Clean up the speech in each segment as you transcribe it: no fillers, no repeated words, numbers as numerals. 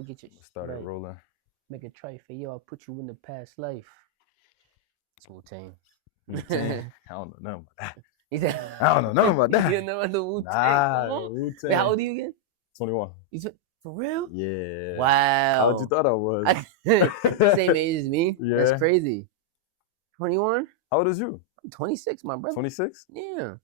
get your Started right. rolling. Make a try for yo. I'll put you in the past life. It's Wu-Tang. Wu-Tang? I don't know nothing about that. He said, I don't know nothing about that. You know about the Wu-Tang? Nah, Come on. Wu-Tang. Wait, how old are you again? 21. For real? Yeah. Wow. How'd you thought I was? Same age as me. Yeah. That's crazy. 21? How old is you? I'm 26, my brother. 26? Yeah.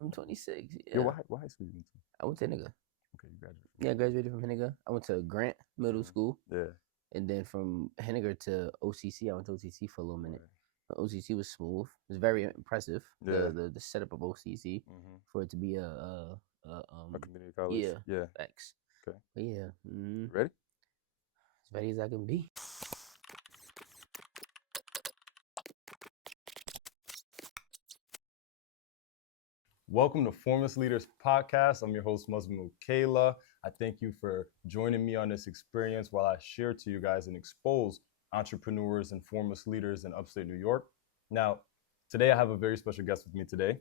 I'm 26. Yeah. Yo, what high school you went to? I went to Henniger. Okay, you graduated. Yeah, I graduated from Henniger. I went to Grant Middle School. Yeah. And then from Henniger to OCC, I went to OCC for a little minute. But OCC was smooth. It was very impressive. Yeah. The setup of OCC for it to be a community college. Yeah. Thanks. Okay. But yeah. Ready? As ready as I can be. Welcome to FORMLESS LEADERS Podcast. I'm your host, Muslim Kayla. I thank you for joining me on this experience while I share to you guys and expose entrepreneurs and formless leaders in upstate New York. Now, today I have a very special guest with me today.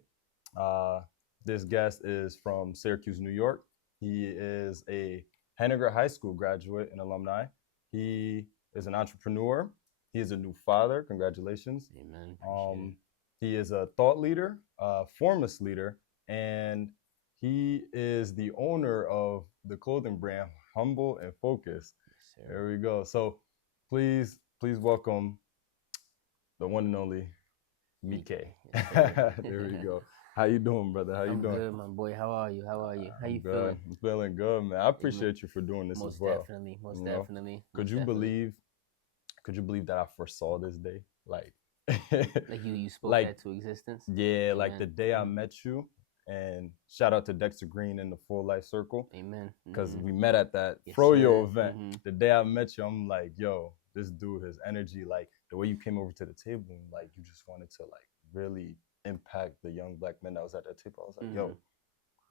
This guest is from Syracuse, New York. He is a Henniger High School graduate and alumni. He is an entrepreneur. He is a new father. Congratulations. Amen. He is a thought leader, a formless leader, and he is the owner of the clothing brand Humble and Focus. Yes, there we go. So please welcome the one and only Mike. Yes, there we go. How you doing, brother? I'm doing? Good, my boy. How are you? How you good. feeling? I'm feeling good, man. I appreciate you for doing this as well. Most definitely. Could you believe that I foresaw this day? Like you spoke that to existence? Yeah, Amen. Like the day I met you, and shout out to Dexter Green in the Full Life Circle. Amen. Because we met at that Froyo event. The day I met you, I'm like, yo, this dude, his energy, like the way you came over to the table, like you just wanted to like really impact the young black men that was at that table. I was like, yo,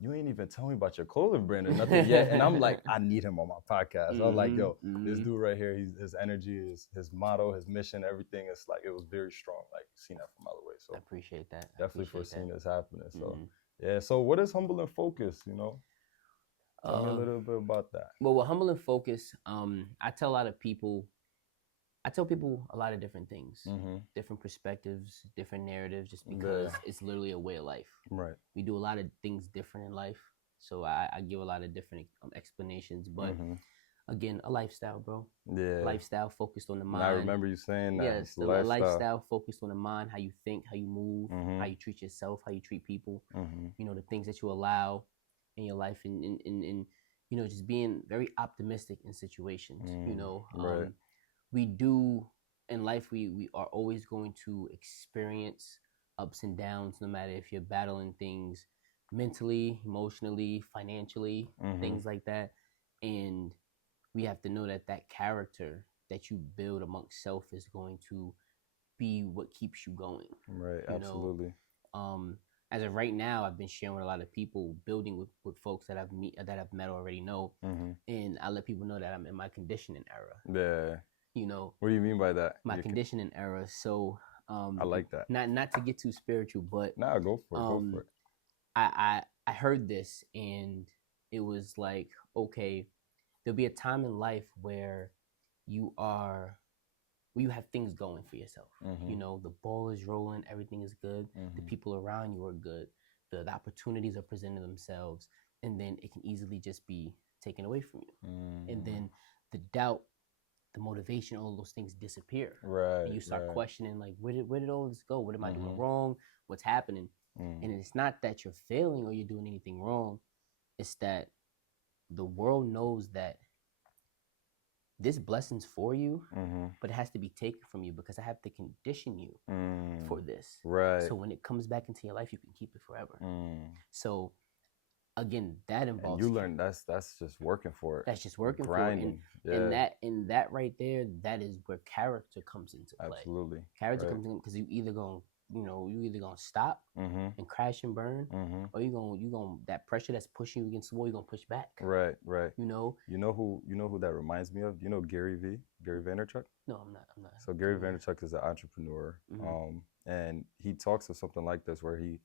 you ain't even tell me about your clothing brand or nothing yet. And I'm like, I need him on my podcast. I was like, yo, this dude right here, his energy, his motto, his mission, everything. It's like, it was very strong. Like, seen that from all the way. So I appreciate that. Definitely foreseeing this happening. So yeah. So what is Humble and Focus? You know, tell me a little bit about that. Well, with Humble and Focus, I tell a lot of people. I tell people a lot of different things, different perspectives, different narratives, just because it's literally a way of life. Right. We do a lot of things different in life. So I give a lot of different explanations. But again, a lifestyle, bro. Yeah. Lifestyle focused on the mind. And I remember you saying that. Yes, a lifestyle focused on the mind, how you think, how you move, how you treat yourself, how you treat people. You know, the things that you allow in your life and you know, just being very optimistic in situations, you know. Right. We do in life, we are always going to experience ups and downs, no matter if you're battling things mentally, emotionally, financially, things like that. And we have to know that that character that you build amongst self is going to be what keeps you going. Right, absolutely. As of right now, I've been sharing with a lot of people, building with folks that I've met already know, and I let people know that I'm in my conditioning era. Yeah. You know, what do you mean by that? My conditioning era. So I like that. Not to get too spiritual, but go for it. Go for it. I heard this and it was like, okay, there'll be a time in life where you have things going for yourself. You know, the ball is rolling, everything is good, the people around you are good, the opportunities are presenting themselves, and then it can easily just be taken away from you. And then the doubt, the motivation, all of those things disappear. Right. And you start questioning, like, where did all this go? What am I doing wrong? What's happening? And it's not that you're failing or you're doing anything wrong. It's that the world knows that this blessing's for you, but it has to be taken from you because I have to condition you for this. Right. So when it comes back into your life, you can keep it forever. So again, that involves. And you learn that's just working for it. That's just working grinding. For it. And that right there, that is where character comes into play. Absolutely. Character comes in because you either gonna stop and crash and burn, or you gonna that pressure that's pushing you against the wall, you're gonna push back. Right. Right. You know who that reminds me of? You know Gary Vaynerchuk? No, I'm not. So Gary Vaynerchuk is an entrepreneur, and he talks of something like this where he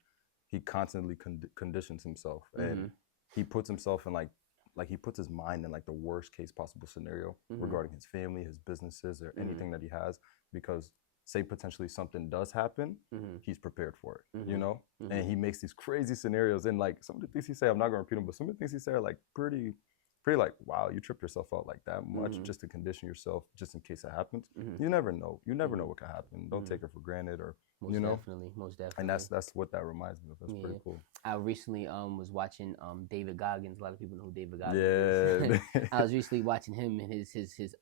constantly conditions himself, and he puts himself in like like he puts his mind in like the worst case possible scenario regarding his family, his businesses, or anything that he has, because say potentially something does happen, he's prepared for it, you know? And he makes these crazy scenarios, and like some of the things he say, I'm not gonna repeat them, but some of the things he say are like pretty like, wow, you trip yourself out like that much just to condition yourself just in case it happens. You never know. You never know what could happen. Don't take it for granted, or most you know. Most definitely. And that's what that reminds me of. That's pretty cool. I recently was watching David Goggins. A lot of people know who David Goggins is. I was recently watching him and his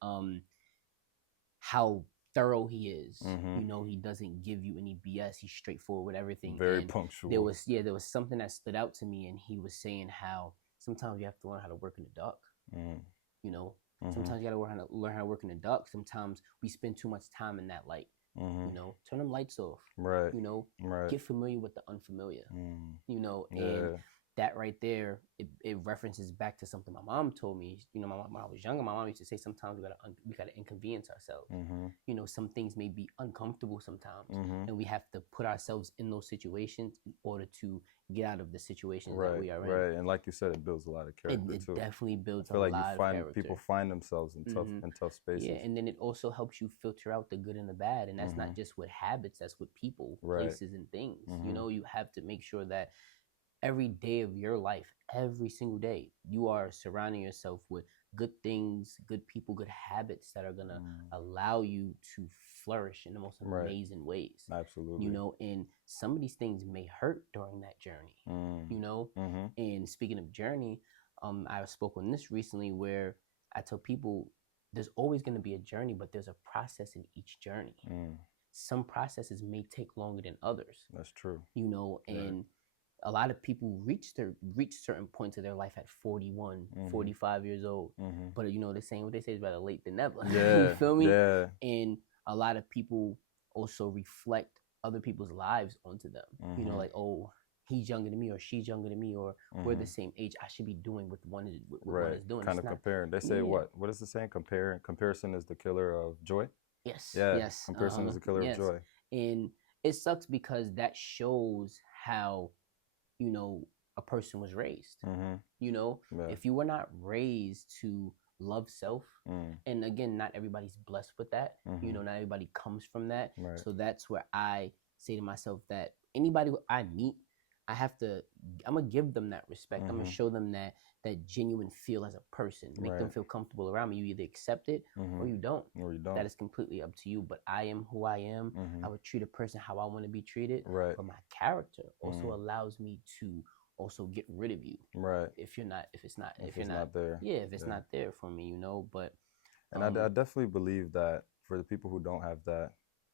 how thorough he is. You know, he doesn't give you any BS. He's straightforward with everything. Very punctual. There was something that stood out to me, and he was saying how sometimes you have to learn how to work in the dark. You know, sometimes you got to learn how to work in the dark. Sometimes we spend too much time in that light. You know, turn them lights off. Right. You know, get familiar with the unfamiliar. You know, and Yeah. that right there, it references back to something my mom told me. You know, when I was younger, my mom used to say sometimes we gotta inconvenience ourselves. You know, some things may be uncomfortable sometimes, and we have to put ourselves in those situations in order to get out of the situations that we are in. Right, and like you said, it builds a lot of character too. It definitely builds I feel a like lot of character. People find themselves in tough spaces. Yeah, and then it also helps you filter out the good and the bad, and that's not just with habits, that's with people, places, and things. You know, you have to make sure that every day of your life, every single day, you are surrounding yourself with good things, good people, good habits that are going to allow you to flourish in the most amazing ways. Absolutely. You know, and some of these things may hurt during that journey, you know? And speaking of journey, I spoke on this recently where I tell people there's always going to be a journey, but there's a process in each journey. Some processes may take longer than others. That's true. You know, and a lot of people reach certain points of their life at 41, 45 years old. But you know, the saying, what they say is better late than never. Yeah. You feel me? Yeah. And a lot of people also reflect other people's lives onto them. You know, like, oh, he's younger than me, or she's younger than me, or we're the same age. I should be doing what one is doing. Kind of comparing. They say what is the saying? Comparison is the killer of joy. Yes. Yeah. Yes. Comparison is the killer of joy. And it sucks because that shows how, you know, a person was raised. You know, if you were not raised to love self, and again, not everybody's blessed with that. You know, not everybody comes from that. So that's where I say to myself that anybody who I meet, I'm gonna give them that respect. I'm gonna show them that genuine feel as a person, make them feel comfortable around me. You either accept it or you don't. That is completely up to you. But I am who I am. I would treat a person how I want to be treated. But my character also allows me to also get rid of you. If it's not there. Yeah, if it's not there for me, you know. But and I definitely believe that for the people who don't have that,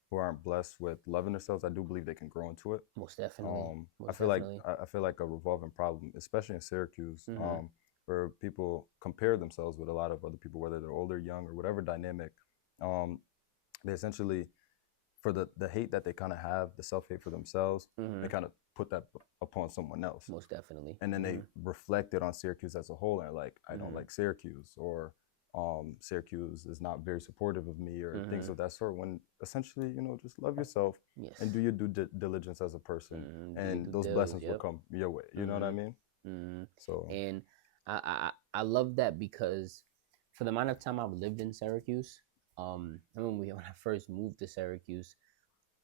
who aren't blessed with loving themselves, I do believe they can grow into it. Most definitely. I feel like a revolving problem, especially in Syracuse, where people compare themselves with a lot of other people, whether they're older, young, or whatever dynamic. They essentially, for the hate that they kind of have, the self-hate for themselves, they kind of put that upon someone else. Most definitely. And then they reflect it on Syracuse as a whole, and like, I don't like Syracuse, or Syracuse is not very supportive of me, or things of that sort, when essentially, you know, just love yourself and do your due diligence as a person, and those blessings will come your way. You know what I mean? So, and I love that because for the amount of time I've lived in Syracuse, I remember when I first moved to Syracuse,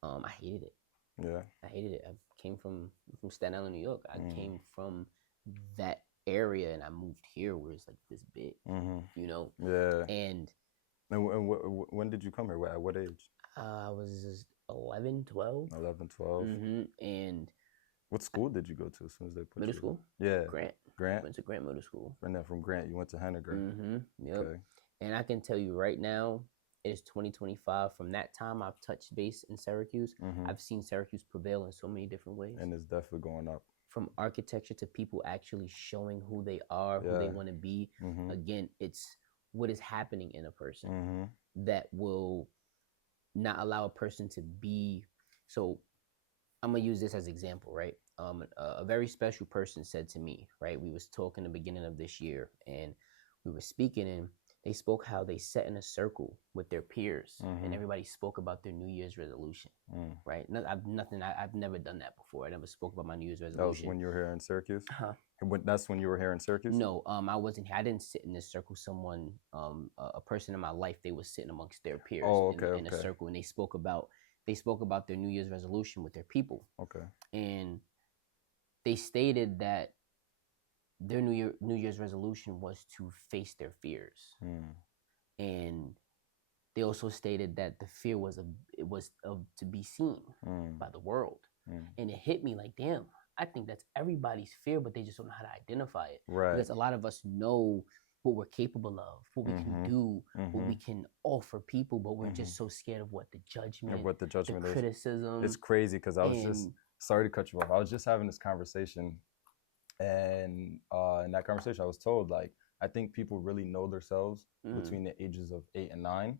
I hated it. Yeah. I hated it. I came from Staten Island, New York. I came from that area, and I moved here where it's like this big, you know? Yeah. And when did you come here? At what age? I was 11, 12. 11, 12. And what school did you go to as soon as they put middle you? school? Yeah. Grant? Went to Grant Middle School. And then from Grant, you went to Henniger. Yep. Okay. And I can tell you right now, it is 2025. From that time I've touched base in Syracuse, I've seen Syracuse prevail in so many different ways. And it's definitely going up. From architecture to people actually showing who they are, who they want to be. Again, it's what is happening in a person that will not allow a person to be. So I'm going to use this as an example, right? A very special person said to me, right? We was talking the beginning of this year, and we were speaking, and they spoke how they sat in a circle with their peers, Mhm. and everybody spoke about their New Year's resolution. Right? I've never done that before. I never spoke about my New Year's resolution. That was when you were here in Syracuse? Huh? That's when you were here in Syracuse? No, I wasn't here. I didn't sit in this circle. Someone, a person in my life, they was sitting amongst their peers in a circle, and they spoke about their New Year's resolution with their people. Okay. And they stated that their New Year's resolution was to face their fears. And they also stated that the fear was to be seen by the world. And it hit me like, damn, I think that's everybody's fear, but they just don't know how to identify it. Right. Because a lot of us know what we're capable of, what we can do, what we can offer people, but we're just so scared of what the judgment, the criticism. It's crazy because I was just, sorry to cut you off, I was just having this conversation, and in that conversation I was told, like, I think people really know themselves between the ages of 8 and 9,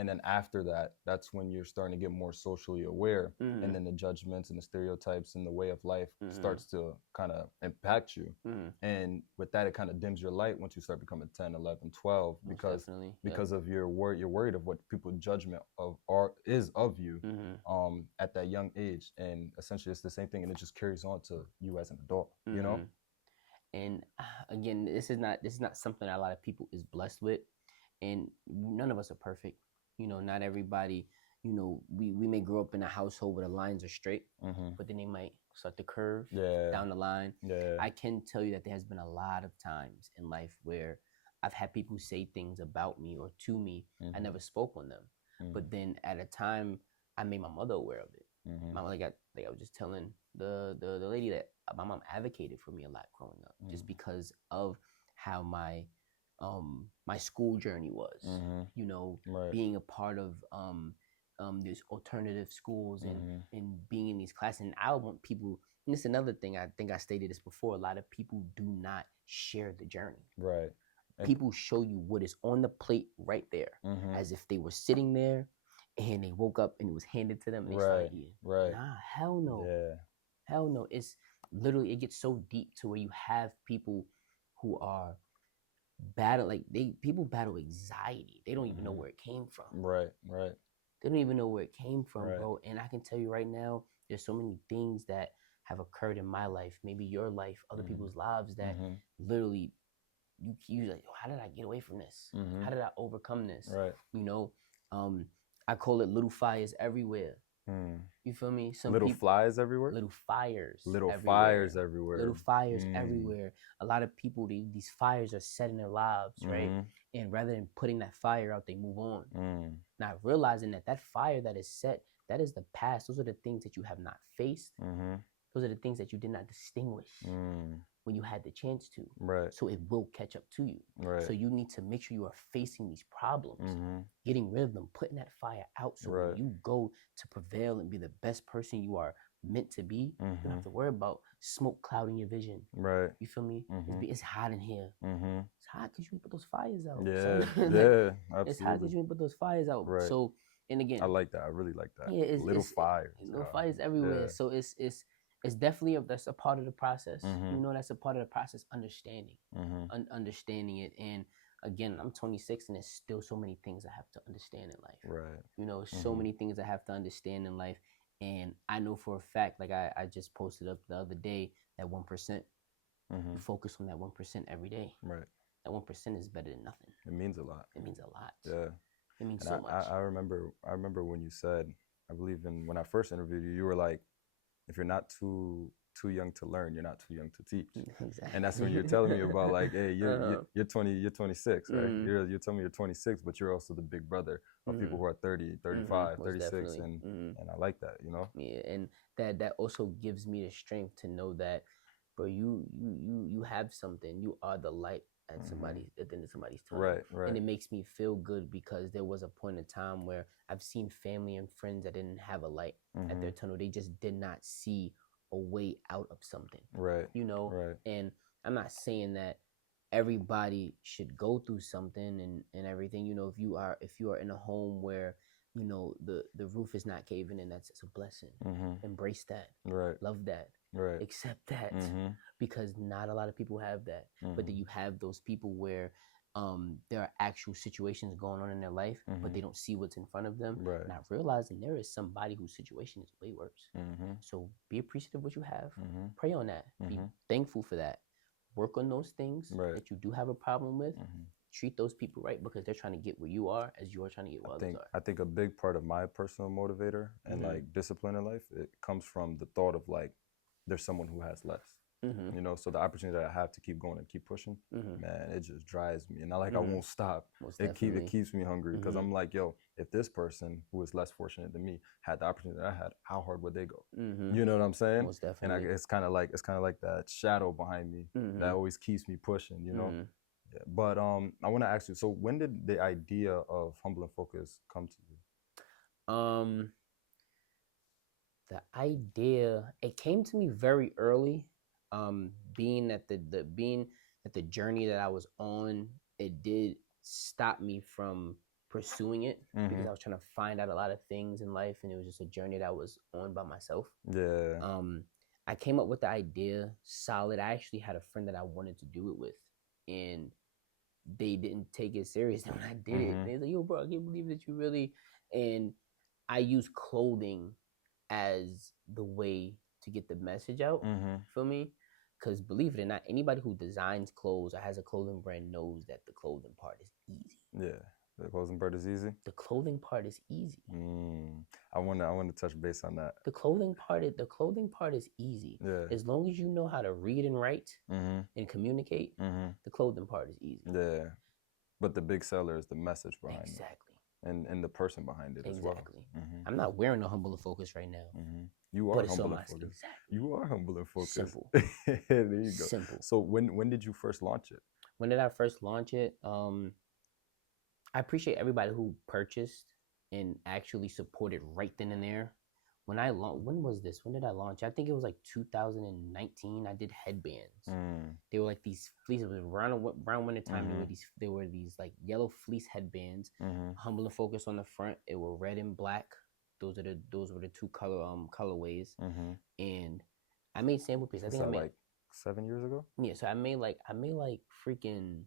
and then after that, that's when you're starting to get more socially aware, and then the judgments and the stereotypes and the way of life starts to kind of impact you. And with that, it kind of dims your light once you start becoming 10, 11, 12, because of you're worried of what people's judgment is of you at that young age. And essentially it's the same thing, and it just carries on to you as an adult, you know? And again, this is not something that a lot of people is blessed with, and none of us are perfect. You know, not everybody, you know, we may grow up in a household where the lines are straight, but then they might start to curve down the line. I can tell you that there has been a lot of times in life where I've had people say things about me or to me. I never spoke on them. But then at a time, I made my mother aware of it. My mother got, like I was just telling the lady that my mom advocated for me a lot growing up, just because of how my school journey was, you know, being a part of these alternative schools and being in these classes. And I want people, and this is another thing, I think I stated this before, a lot of people do not share the journey. Right. People show you what is on the plate right there, as if they were sitting there and they woke up and it was handed to them and they started eating. Nah, hell no. Hell no. It's literally, it gets so deep to where you have people who are people battle anxiety. They don't even know where it came from. Right. They don't even know where it came from, bro. And I can tell you right now, there's so many things that have occurred in my life, maybe your life, other people's lives, that literally you like, how did I get away from this? How did I overcome this? You know, I call it little fires everywhere. You feel me? Flies everywhere? Little fires. Fires everywhere. Little fires everywhere. A lot of people, these fires are set in their lives, right? And rather than putting that fire out, they move on. Not realizing that fire that is set, that is the past. Those are the things that you have not faced. Those are the things that you did not distinguish when you had the chance to. So it will catch up to you. So you need to make sure you are facing these problems, getting rid of them, putting that fire out. So when you go to prevail and be the best person you are meant to be, you don't have to worry about smoke clouding your vision. You feel me? It's hot in here. It's hot because you didn't put those fires out. Absolutely. It's hot because you didn't put those fires out. So, and again, I like that. I really like that. Little fires. Little fires everywhere. So it's definitely that's a part of the process. You know, that's a part of the process. Understanding it. And again, I'm 26, and there's still so many things I have to understand in life. You know, so many things I have to understand in life. And I know for a fact, like I just posted up the other day, that 1%. You focus on that 1% every day. That 1% is better than nothing. It means a lot. It means a lot. It means and so much. I remember when you said, I believe when I first interviewed you, you were like, if you're not too young to learn, you're not too young to teach. Exactly. And that's when you're telling me about, like, hey, you're 26, right? You're telling me you're 26, but you're also the big brother of people who are 30, 35, 36, and I like that, you know? Yeah, and that also gives me the strength to know that, bro, you have something. You are the light at the end of somebody's tunnel. Right. And it makes me feel good, because there was a point in time where I've seen family and friends that didn't have a light at their tunnel. They just did not see a way out of something. You know? And I'm not saying that everybody should go through something and everything. You know, if you are in a home where, you know, the roof is not caving in, it's a blessing. Embrace that. Love that. Accept that. Because not a lot of people have that. But then you have those people where there are actual situations going on in their life, but they don't see what's in front of them, Right. not realizing there is somebody whose situation is way worse. So be appreciative of what you have. Pray on that. Be thankful for that. Work on those things that you do have a problem with. Treat those people right because they're trying to get where you are as you are trying to get where others are. I think a big part of my personal motivator and like discipline in life, it comes from the thought of like there's someone who has less. You know, so the opportunity that I have to keep going and keep pushing, man, it just drives me. And not like I won't stop. It keeps me hungry because I'm like, yo, if this person who is less fortunate than me had the opportunity that I had, how hard would they go? You know what I'm saying? Most definitely. And it's kind of like that shadow behind me that always keeps me pushing. You know. Yeah. But I want to ask you. So when did the idea of Humble and Focus come to you? The idea, it came to me very early. Being that the journey that I was on, it did stop me from pursuing it because I was trying to find out a lot of things in life, and it was just a journey that I was on by myself. Yeah. I came up with the idea solid. I actually had a friend that I wanted to do it with, and they didn't take it serious when I did it. They was like, "Yo, bro, I can't believe that you really." And I use clothing as the way to get the message out. Feel me? Because believe it or not, anybody who designs clothes or has a clothing brand knows that the clothing part is easy. Yeah, the clothing part is easy. The clothing part is easy. I want to touch base on that. The clothing part is easy. Yeah. As long as you know how to read and write and communicate, the clothing part is easy. Yeah. But the big seller is the message behind it. Exactly. And the person behind it as well. Exactly. I'm not wearing a Humble and Focus right now. You are humble and focused. Exactly. You are humble and focused. Simple. There you go. Simple. So when did you first launch it? When did I first launch it? I appreciate everybody who purchased and actually supported right then and there. When was this? When did I launch? I think it was like 2019. I did headbands. They were like these fleece. It was around winter time. There were these like yellow fleece headbands. Humble and Focus on the front. It were red and black. Those were the two colorways. And I made sample pieces. I think I made like 7 years ago. Yeah, so I made like freaking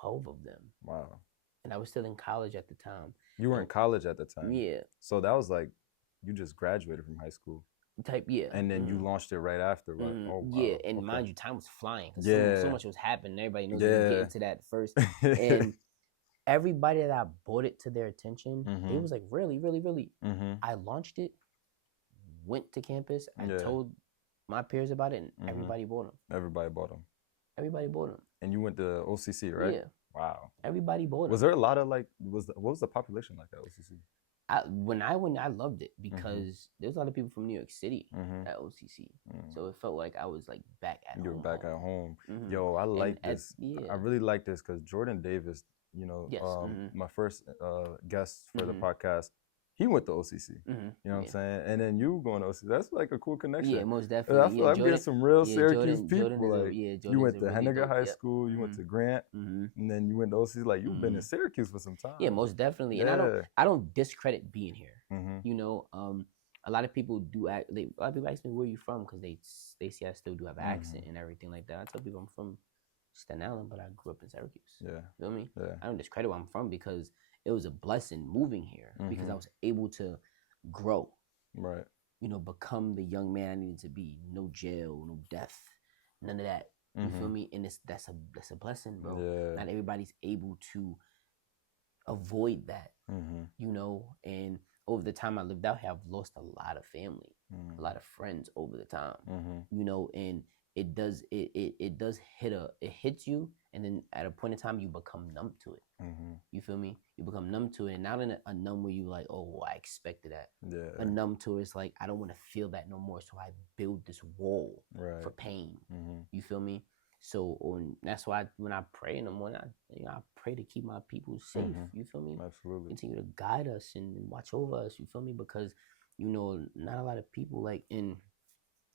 12 of them. Wow. And I was still in college at the time. You were in college at the time. Yeah. So that was like you just graduated from high school. Yeah. And then you launched it right after, right? Oh, wow. Yeah, and mind you, time was flying. So much was happening. Everybody knows we get into that first. And everybody that I brought it to their attention, it was like, really, really, really. I launched it, went to campus, I told my peers about it, and everybody bought them. Everybody bought them. Everybody bought them. And you went to OCC, right? Yeah. Wow. Everybody bought them. Was there a lot of like, what was the population like at OCC? When I went, I loved it because there's a lot of people from New York City at OCC. So it felt like I was like back at home. You were back at home. Yo, I like this. I really like this because Jordan Davis, you know, my first guest for the podcast, he went to OCC. You know what I'm saying? And then you going to OCC. That's like a cool connection. Yeah, most definitely. I feel like I'm getting some real Syracuse people. Jordan you went to Hennigan High School, you went to Grant, and then you went to OCC. Like, you've been in Syracuse for some time. Yeah, most definitely. And I don't discredit being here. You know, a lot of people do a lot of people ask me where you from because they see I still do have an accent and everything like that. I tell people I'm from Staten Island, but I grew up in Syracuse. Yeah. Feel me? Yeah. I don't discredit where I'm from because it was a blessing moving here because I was able to grow. Right. You know, become the young man I needed to be. No jail, no death, none of that. You feel me? And that's a blessing, bro. Yeah. Not everybody's able to avoid that. You know, and over the time I lived out here, I've lost a lot of family, a lot of friends over the time. You know, and it does hits you, and then at a point in time you become numb to it. You feel me? You become numb to it, and not in a numb where you like, oh, I expected that. Yeah. A numb to it's like I don't want to feel that no more, so I build this wall for pain. You feel me? So that's why when I pray in the morning, I pray to keep my people safe. You feel me? Absolutely. Continue to guide us and watch over us. You feel me? Because you know, not a lot of people like in.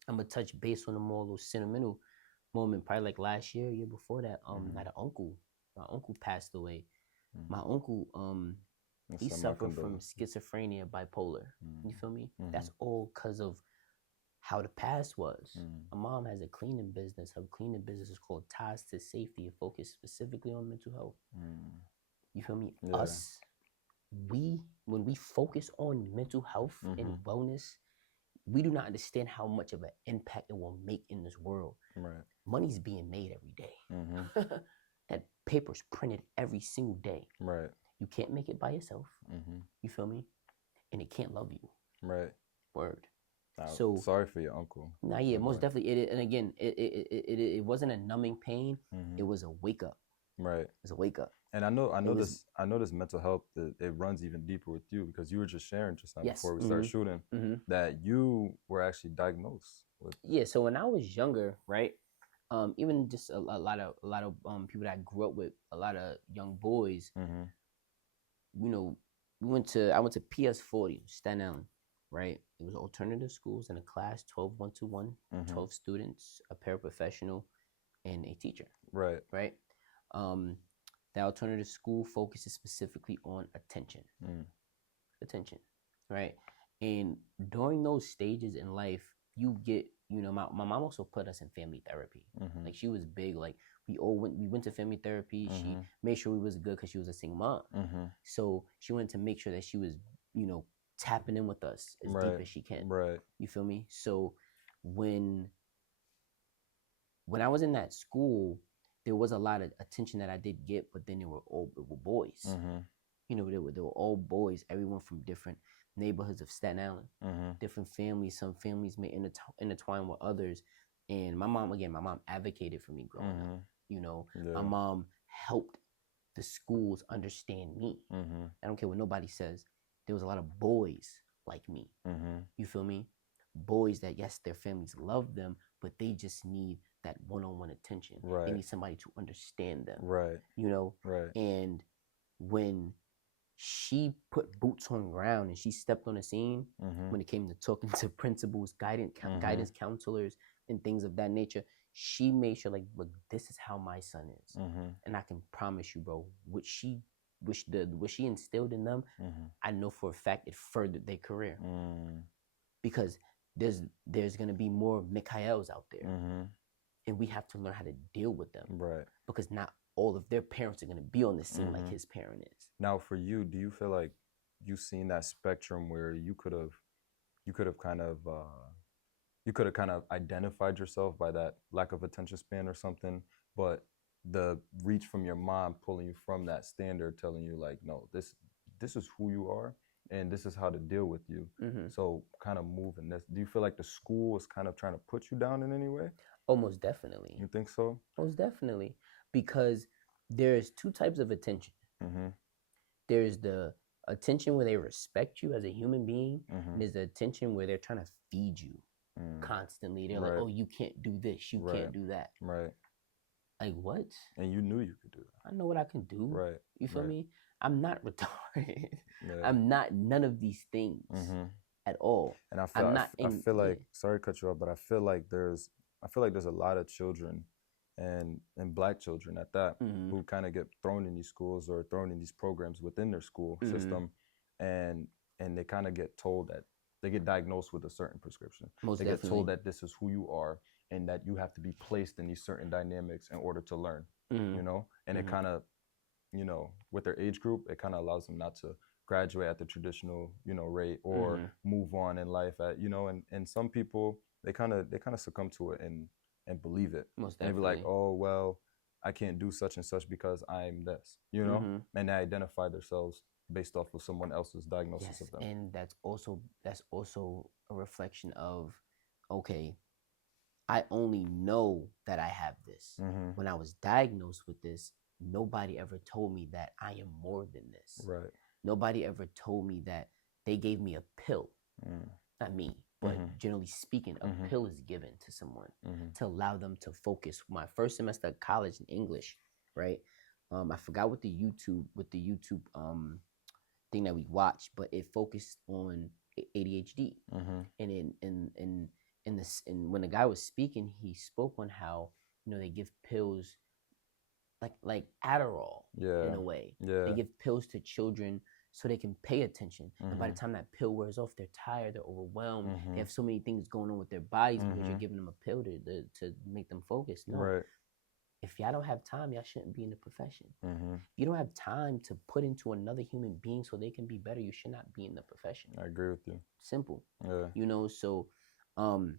I'm gonna touch base on a more little sentimental moment. Probably like last year, year before that. I had an uncle. My uncle passed away. My uncle, he suffered from schizophrenia, bipolar. You feel me? That's all because of how the past was. My mom has a cleaning business. Her cleaning business is called Ties to Safety. It focuses specifically on mental health. You feel me? Yeah. Us, when we focus on mental health and wellness, we do not understand how much of an impact it will make in this world. Right. Money's being made every day. That paper's printed every single day. Right. You can't make it by yourself. You feel me? And it can't love you. Right. Word. So sorry for your uncle. Nah, yeah, most definitely. It and again, it wasn't a numbing pain. It was a wake up. Right. It's a wake up. And I know this mental health, it runs even deeper with you, because you were just sharing just now before we started shooting that you were actually diagnosed with. Yeah. So when I was younger, right, even just a lot of people that I grew up with, a lot of young boys, you know, I went to PS40, Staten Island, right? It was alternative schools in a class, 12 1-to-1, 12 students, a paraprofessional, and a teacher. Right. Right. The alternative school focuses specifically on attention. Attention. Right. And during those stages in life, you get, my mom also put us in family therapy. Like, she was big. Like, we went to family therapy. She made sure we was good because she was a single mom. So she wanted to make sure that she was, tapping in with us as deep as she can. Right. You feel me? So when I was in that school, there was a lot of attention that I did get, but then they were boys. They were all boys, everyone from different neighborhoods of Staten Island, different families. Some families may intertwine with others. And my mom advocated for me growing up. My mom helped the schools understand me. I don't care what nobody says. There was a lot of boys like me. You feel me? Boys that, yes, their families love them, but they just need that one-on-one attention. Right. They need somebody to understand them. Right. Right. And when she put boots on the ground and she stepped on the scene, when it came to talking to principals, guidance counselors, and things of that nature, she made sure, like, look, this is how my son is. And I can promise you, bro, what she instilled in them, I know for a fact it furthered their career. Because there's going to be more Mikhails out there. And we have to learn how to deal with them. Right. Because not all of their parents are going to be on the scene like his parent is. Now, for you, do you feel like you've seen that spectrum where you could have kind of identified yourself by that lack of attention span or something, but the reach from your mom pulling you from that standard, telling you, like, no, this is who you are and this is how to deal with you. So kind of moving this. Do you feel like the school is kind of trying to put you down in any way? Oh, most definitely. You think so? Most definitely. Because there's two types of attention. There's the attention where they respect you as a human being, and there's the attention where they're trying to feed you constantly. They're like, oh, you can't do this, you can't do that. Right. Like, what? And you knew you could do that. I know what I can do. Right. You feel me? I'm not retarded. I'm not none of these things at all. And I feel like, sorry to cut you off, but I feel like there's a lot of children and Black children at that who kind of get thrown in these schools or thrown in these programs within their school system, and they kind of get told that they get diagnosed with a certain prescription. They get told that this is who you are and that you have to be placed in these certain dynamics in order to learn, and it kind of, with their age group, it kind of allows them not to graduate at the traditional, rate or move on in life at, and some people, they kind of succumb to it and believe it. Most and they be like, oh, well, I can't do such and such because I'm this, and they identify themselves based off of someone else's diagnosis of them. And that's also a reflection of, okay, I only know that I have this. When I was diagnosed with this, nobody ever told me that I am more than this. Right. Nobody ever told me that they gave me a pill. Not me, but generally speaking, a pill is given to someone to allow them to focus. My first semester of college in English, right? I forgot what the YouTube thing that we watched, but it focused on ADHD. And when the guy was speaking, he spoke on how they give pills like Adderall in a way. They give pills to children so they can pay attention. And by the time that pill wears off, they're tired, they're overwhelmed, they have so many things going on with their bodies because you're giving them a pill to make them focus. No. Right. If y'all don't have time, y'all shouldn't be in the profession. If you don't have time to put into another human being so they can be better, you should not be in the profession. I agree with you. Simple. Yeah. You know, so and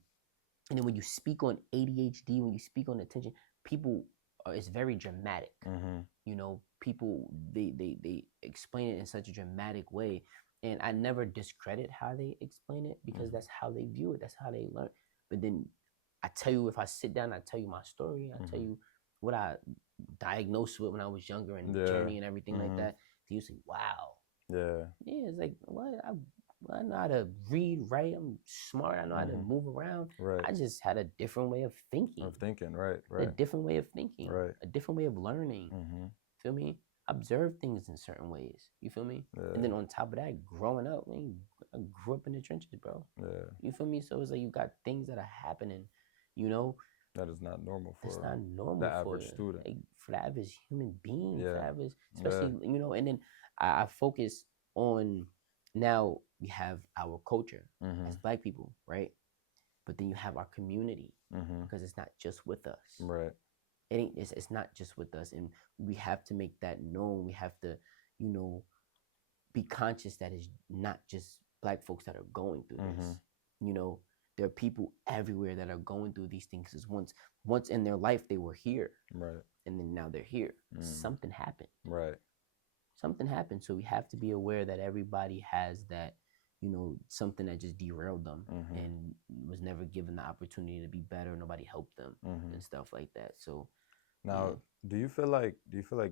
then when you speak on ADHD, when you speak on attention, people it's very dramatic. You know, people they explain it in such a dramatic way, and I never discredit how they explain it because that's how they view it, that's how they learn. But then I tell you, if I sit down, I tell you my story, I tell you what I diagnosed with when I was younger and the journey and everything like that. You say, wow. Yeah, it's like, what? I know how to read, write. I'm smart. I know how to move around. Right. I just had a different way of thinking. Right. A different way of thinking. Right. A different way of learning. Feel me? Observe things in certain ways. You feel me? Yeah. And then on top of that, growing up, man, I grew up in the trenches, bro. Yeah. You feel me? So it's like you got things that are happening, you know? That is not normal for That's not normal the for average student. Like, for the average human being, Yeah. for average, especially, you know, and then I focus on, now we have our culture as Black people, right? But then you have our community because it's not just with us. Right. It's not just with us, and we have to make that known. We have to, you know, be conscious that it's not just Black folks that are going through this. You know, there are people everywhere that are going through these things. Because once in their life they were here, right, and then now they're here. Something happened. Right. Something happened. So we have to be aware that everybody has that, you know, something that just derailed them and was never given the opportunity to be better. Nobody helped them and stuff like that. So now, do you feel like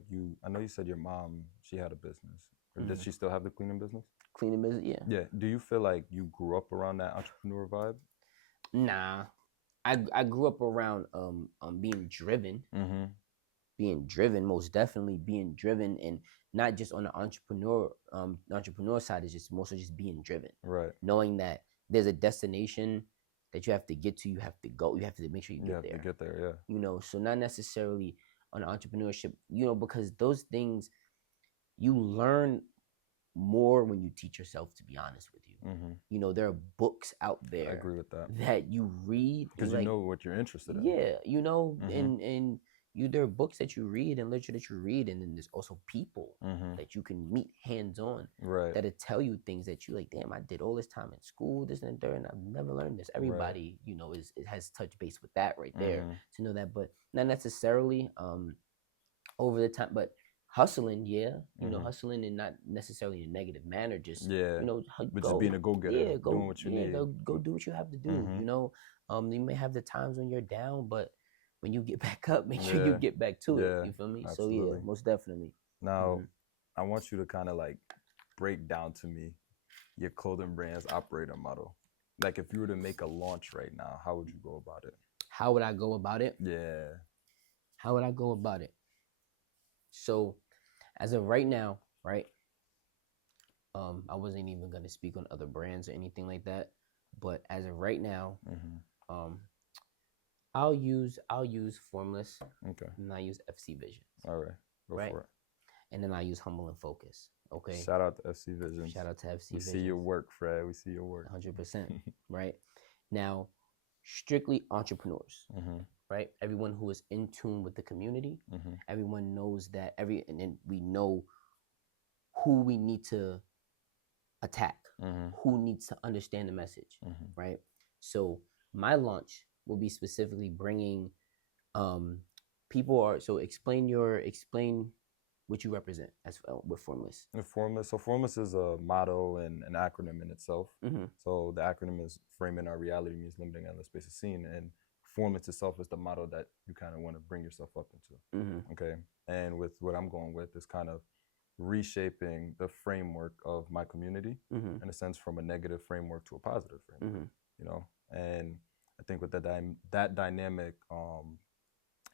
you? I know you said your mom, she had a business. Or does she still have the cleaning business? Cleaning business, yeah. Yeah. Do you feel like you grew up around that entrepreneur vibe? Nah, I grew up around being driven. Being driven, most definitely being driven, and not just on the entrepreneur side, is just mostly just being driven. Right. Knowing that there's a destination that you have to get to, you have to go, you have to make sure you get there. To get there, yeah. You know, so not necessarily on entrepreneurship, you know, because those things you learn more when you teach yourself, to be honest with you. You know, there are books out there. I agree with that. That you read because you know what you're interested in. Yeah, you know, and there are books that you read and literature that you read, and then there's also people that you can meet hands-on, right, that'll tell you things that you like, damn, I did all this time in school, this and that, and I've never learned this. Everybody, you know, it has touched base with that right there to know that, but not necessarily over the time, but hustling, you know, hustling, and not necessarily in a negative manner, just you know, but just being a go-getter, doing what you need. Go do what you have to do. You know, you may have the times when you're down, but when you get back up, make sure you get back to it. You feel me? Absolutely. So yeah, most definitely. Now, I want you to kind of like break down to me your clothing brand's operator model. Like, if you were to make a launch right now, how would you go about it? How would I go about it? Yeah. How would I go about it? So, as of right now, right? I wasn't even gonna speak on other brands or anything like that, but as of right now, I'll use Formless. Okay. And I use FC Vision. All right. Go for it. And then I use Humble and Focus. Okay. Shout out to FC Vision. Shout out to FC Vision. We see your work, Fred. We see your work. 100%. Right. Now, strictly entrepreneurs. Right. Everyone who is in tune with the community. Everyone knows that and then we know who we need to attack. Who needs to understand the message. Right. So my launch will be specifically bringing explain what you represent as with Formless. So Formless is a motto and an acronym in itself. So the acronym is framing our reality means limiting endless space of scene, and Formless itself is the motto that you kind of want to bring yourself up into. Okay. And with what I'm going with is kind of reshaping the framework of my community in a sense, from a negative framework to a positive framework. You know, and I think with that dynamic,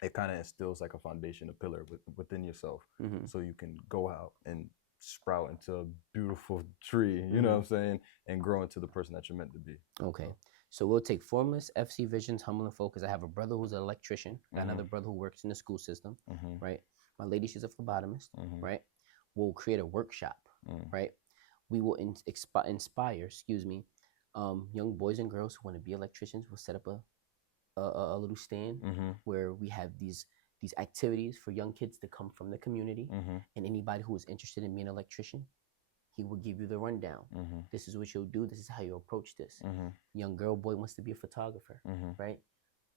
it kind of instills like a foundation, a pillar within yourself, so you can go out and sprout into a beautiful tree, you know what I'm saying, and grow into the person that you're meant to be. Okay. So we'll take Formless, FC Visions, Humble and Focus. I have a brother who's an electrician. I got another brother who works in the school system, right? My lady, she's a phlebotomist, right? We'll create a workshop, right? we will inspire, young boys and girls who want to be electricians. We'll set up a little stand where we have these activities for young kids to come from the community, and anybody who is interested in being an electrician, he will give you the rundown. This is what you'll do. This is how you approach this. Young girl, boy wants to be a photographer, right?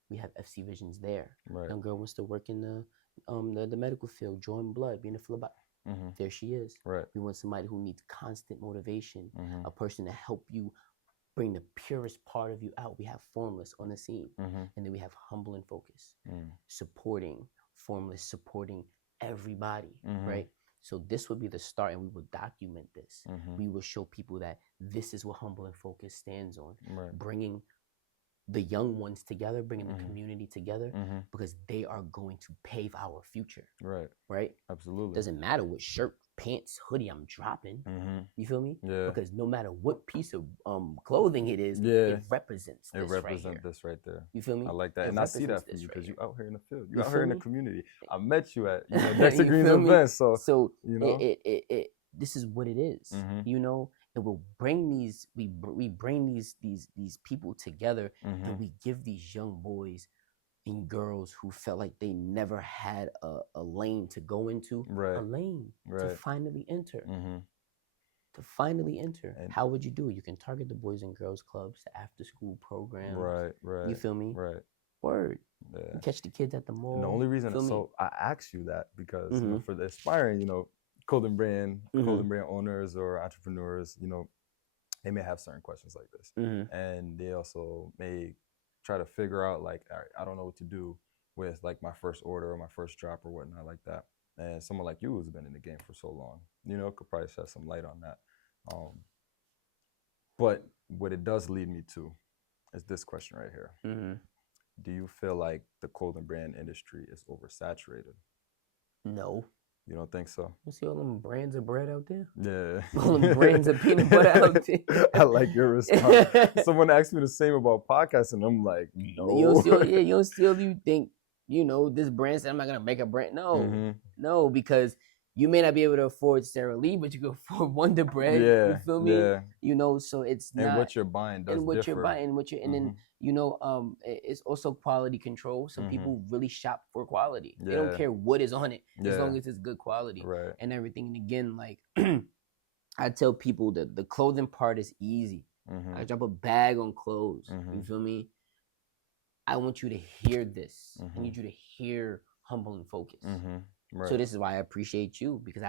We have FC Visions there. Right. Young girl wants to work in the medical field, drawing blood, being a phlebotomist. There she is. Right. We want somebody who needs constant motivation, a person to help you bring the purest part of you out. We have Formless on the scene. And then we have Humble and Focus, supporting Formless, supporting everybody, right? So this will be the start, and we will document this. We will show people that this is what Humble and Focus stands on, bringing the young ones together, bringing the community together, because they are going to pave our future. Right? Absolutely. Doesn't matter what shirt, pants, hoodie I'm dropping. You feel me? Yeah. Because no matter what piece of clothing it is, it represents this this right there. You feel me? I like that. And I see that from you because you out here in the field. You out feel here in the me? community. I met you at Dexter You Green's feel me? event. So you know, this is what it is. You know, and we'll bring we bring these people together, and we give these young boys and girls who felt like they never had a lane to go into, a lane to finally enter. To finally enter. And how would you do it? You can target the Boys and Girls Clubs, the after school programs. Right. You feel me? Right. Word. Yeah. You catch the kids at the mall. And the only reason, so I asked you that because you know, for the aspiring, clothing brand owners or entrepreneurs, they may have certain questions like this, and they also may try to figure out like, all right, I don't know what to do with like my first order or my first drop or whatnot like that. And someone like you who's been in the game for so long, could probably shed some light on that. But what it does lead me to is this question right here. Do you feel like the clothing brand industry is oversaturated? No. You don't think so? You see all them brands of bread out there? Yeah. All them brands of peanut butter out there. I like your response. Someone asked me the same about podcasting. I'm like, no. You don't still you think, this brand said I'm not gonna make a brand. No. No, because you may not be able to afford Sara Lee, but you can afford Wonder Bread. Yeah. You feel me? Yeah. So it's not. And what you're buying does and what differ. You're buying, and then it's also quality control. Some people really shop for quality. They don't care what is on it as long as it's good quality and everything. And again, like I tell people that the clothing part is easy. I drop a bag on clothes. You feel me? I want you to hear this. I need you to hear Humble and Focus. Right. So this is why I appreciate you, because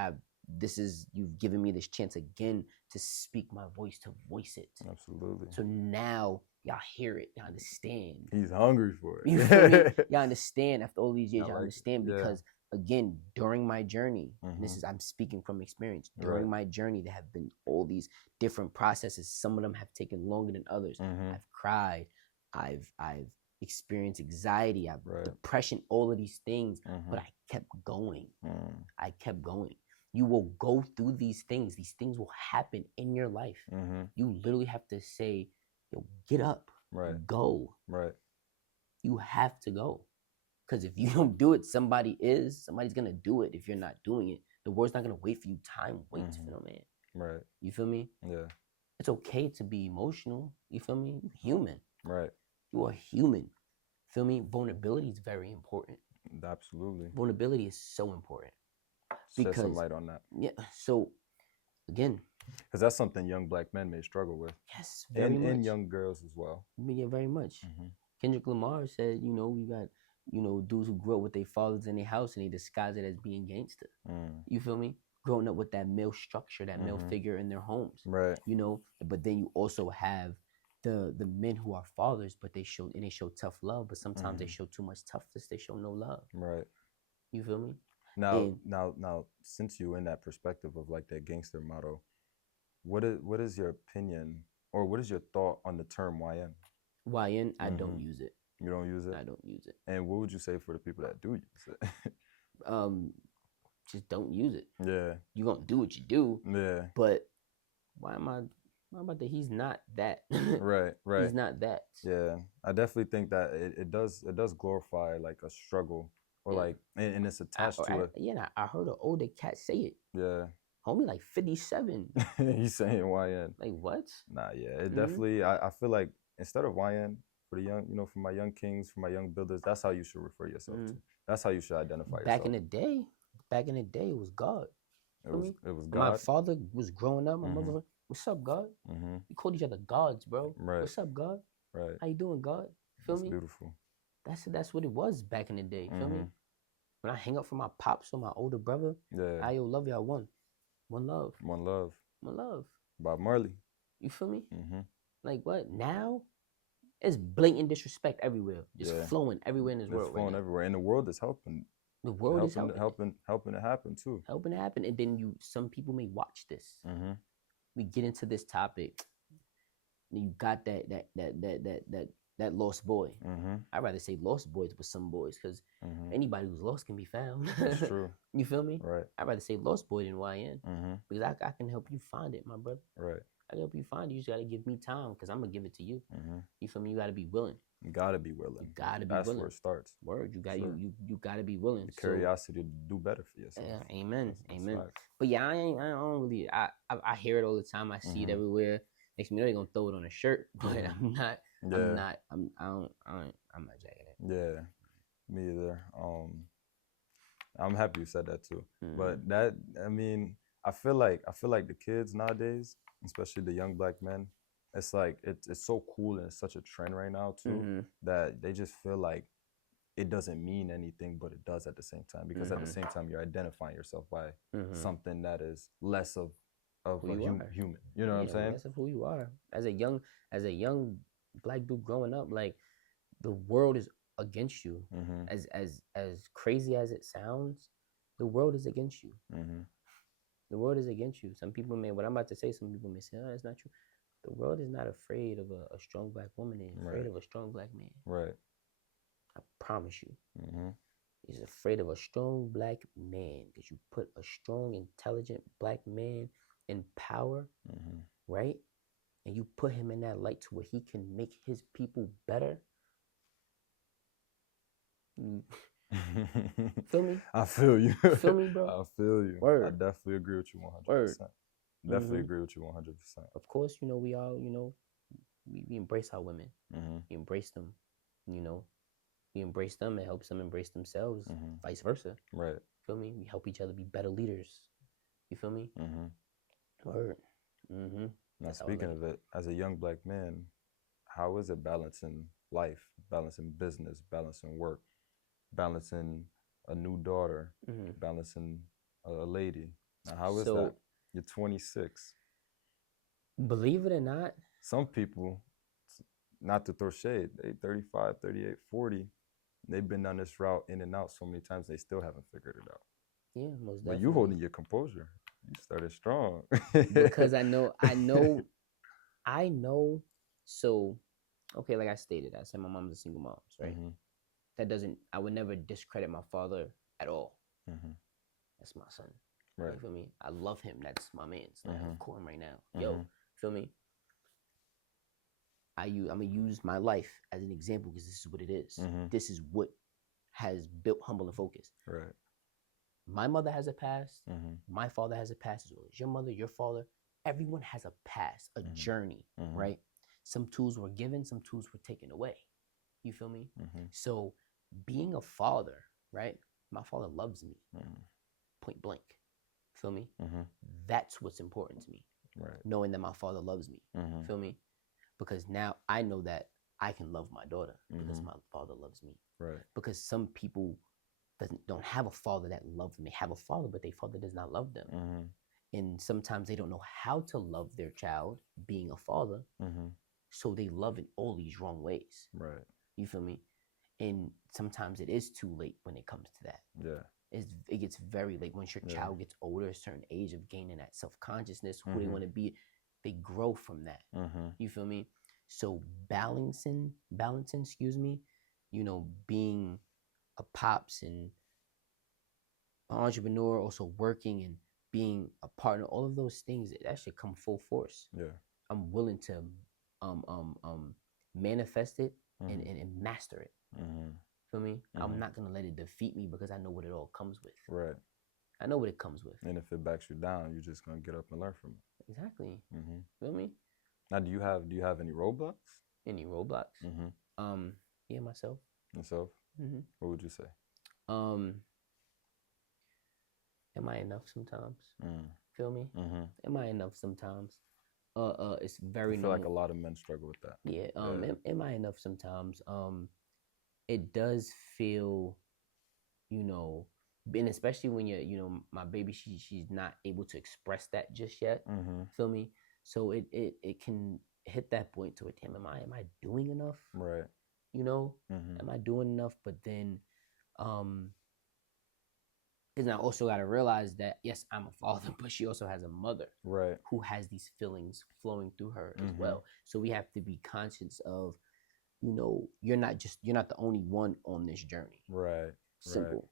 you've given me this chance again to speak my voice, to voice it. Absolutely. So now y'all hear it, y'all understand. He's hungry for it. You feel me? Y'all understand after all these years, y'all understand because again, during my journey, I'm speaking from experience. During my journey, there have been all these different processes. Some of them have taken longer than others. I've cried. I've experienced anxiety, depression, all of these things, but I kept going. I kept going. You will go through these things. These things will happen in your life. You literally have to say, yo, get up, go. Right. You have to go. Because if you don't do it, somebody's going to do it if you're not doing it. The world's not going to wait for you. Time waits for no man. Right. You feel me? Yeah. It's okay to be emotional. You feel me? You're human. Right. You are human. Feel me? Vulnerability is very important. Absolutely. Vulnerability is so important. Shed some light on that. Yeah. So, again. Because that's something young black men may struggle with. Yes, very much. And young girls as well. Yeah, very much. Kendrick Lamar said, you got, dudes who grew up with their fathers in their house and they disguise it as being gangster. You feel me? Growing up with that male structure, that male figure in their homes. Right. But then you also have the men who are fathers, but they show tough love, but sometimes they show too much toughness, they show no love. Right. You feel me? Now, since you're in that perspective of like that gangster motto, what is your opinion or what is your thought on the term YN? YN, I don't use it. You don't use it? I don't use it. And what would you say for the people that do use it? Just don't use it. Yeah. You're gonna do what you do. Yeah. But why am I about that? He's not that. Right. He's not that. Yeah. I definitely think that it does glorify like a struggle or like, and it's attached to it. Yeah, I heard an older cat say it. Yeah. Homie, like 57. He's saying YN. Like what? Nah, yeah, it definitely. I feel like instead of YN for the young, for my young kings, for my young builders, that's how you should refer yourself to. That's how you should identify Back yourself. in the day, it was God. It was When God. my father was growing up, my mother, what's up, God? We called each other gods, bro. Right. What's up, God? Right. How you doing, God? Feel That's me? beautiful. That's what it was back in the day. Feel me? When I hang up from my pops or my older brother, I love y'all one love. One love. One love. Bob Marley. You feel me? Like what? Now it's blatant disrespect everywhere. Just flowing everywhere in this world. It's flowing everywhere. And the world is helping. The world is helping it happen too. Helping it happen. And then some people may watch this. We get into this topic. And you got that lost boy. I'd rather say lost boys with some boys, because anybody who's lost can be found. That's true. You feel me? Right. I'd rather say lost boy than YN. Because I can help you find it, my brother. Right. I can help you find it. You just got to give me time, because I'm going to give it to you. You feel me? You got to be willing. You got to be willing. You got to be willing. That's willing. where it starts. Word. You got you got to be willing. The curiosity to do better for yourself. Yeah, amen. Amen. But yeah, I don't really, I hear it all the time. I see it everywhere. Makes me know they're gonna throw it on a shirt, but I'm not. Yeah. I'm not jacking it. Yeah, me either. I'm happy you said that too. But I feel like the kids nowadays, especially the young black men, it's like it's so cool and it's such a trend right now too, that they just feel like it doesn't mean anything, but it does at the same time, because at the same time you're identifying yourself by something that is less of a human. You know what I'm saying? Less of who you are. As a young black dude growing up, like, the world is against you. As crazy as it sounds, the world is against you. The world is against you. Some people what I'm about to say, some people may say, oh, that's not true. The world is not afraid of a strong black woman. They're afraid of a strong black man. Right. I promise you. He's afraid of a strong black man, because you put a strong, intelligent black man in power, right? And you put him in that light to where he can make his people better. Feel me? I feel you. Feel me, bro? I feel you. Word. I definitely agree with you 100%. Word. Definitely agree with you 100%. Of course, we all, we embrace our women. We embrace them, We embrace them. It helps them embrace themselves, vice versa. Right. Feel me? We help each other be better leaders. You feel me? Word. Now, speaking of it, as a young black man, how is it balancing life, balancing business, balancing work, balancing a new daughter, balancing a lady? Now, how is that? You're 26. Believe it or not, some people, not to throw shade, they 35, 38, 40, they've been on this route in and out so many times, they still haven't figured it out. Yeah, most definitely. But you holding your composure. You started strong. Because I know. So, okay, like I stated, I said my mom's a single mom, right? I would never discredit my father at all. That's my son. Right. You feel me? I love him. That's my man. It's like, I'm calling right now. Yo, feel me? I'm gonna use my life as an example, because this is what it is. This is what has built Humble and Focused. Right. My mother has a past. My father has a past, as well as your mother, your father. Everyone has a past, a journey, right? Some tools were given, some tools were taken away. You feel me? So being a father, right? My father loves me, point blank. Feel me? That's what's important to me. Right. Knowing that my father loves me. Feel me? Because now I know that I can love my daughter because my father loves me. Right. Because some people don't have a father that loves them. They have a father, but their father does not love them. And sometimes they don't know how to love their child, being a father. So they love in all these wrong ways. Right. You feel me? And sometimes it is too late when it comes to that. Yeah. It gets very late. Once your child gets older, a certain age of gaining that self-consciousness, who they want to be, they grow from that. You feel me? So balancing, being a pops and an entrepreneur, also working and being a partner, all of those things, that should come full force. Yeah. I'm willing to manifest it and master it. Feel me? I'm not gonna let it defeat me, because I know what it all comes with. Right. I know what it comes with. And if it backs you down, you're just gonna get up and learn from it. Exactly. Mm-hmm. Feel me? Now, do you have any roadblocks? Any roadblocks? Mm-hmm. Yeah, myself. Yourself? Mm-hmm. What would you say? Am I enough sometimes? Mm. Feel me? Mm-hmm. Am I enough sometimes? It's I very feel like a normal. lot of men struggle with that. Yeah. Am I enough sometimes? It does feel, you know, and especially when you're, my baby, she's not able to express that just yet. Mm-hmm. Feel me? So it can hit that point to it. Damn, am I doing enough? Right. Mm-hmm. Am I doing enough? But then, because I also got to realize that yes, I'm a father, but she also has a mother, right, who has these feelings flowing through her as well. So we have to be conscious of, you're not the only one on this journey. Right. Simple. Right.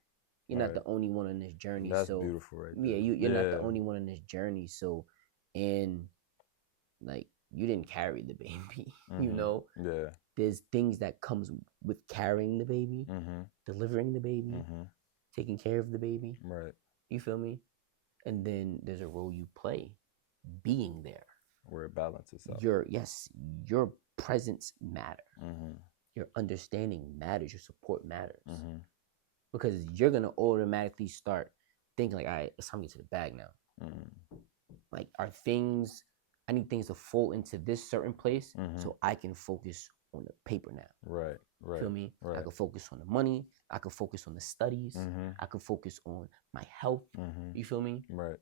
You're not the only one on this journey. That's so beautiful, right yeah, there. you're not the only one on this journey. So, and like you didn't carry the baby, Yeah. There's things that comes with carrying the baby, delivering the baby, taking care of the baby. Right. You feel me? And then there's a role you play being there. Where it balances out. Your presence matter. Your understanding matters. Your support matters. Because you're going to automatically start thinking like, all right, it's time to get to the bag now. Like, I need things to fall into this certain place so I can focus on the paper now. Right, right. Feel me? Right. I can focus on the money. I can focus on the studies. I can focus on my health. You feel me? Right.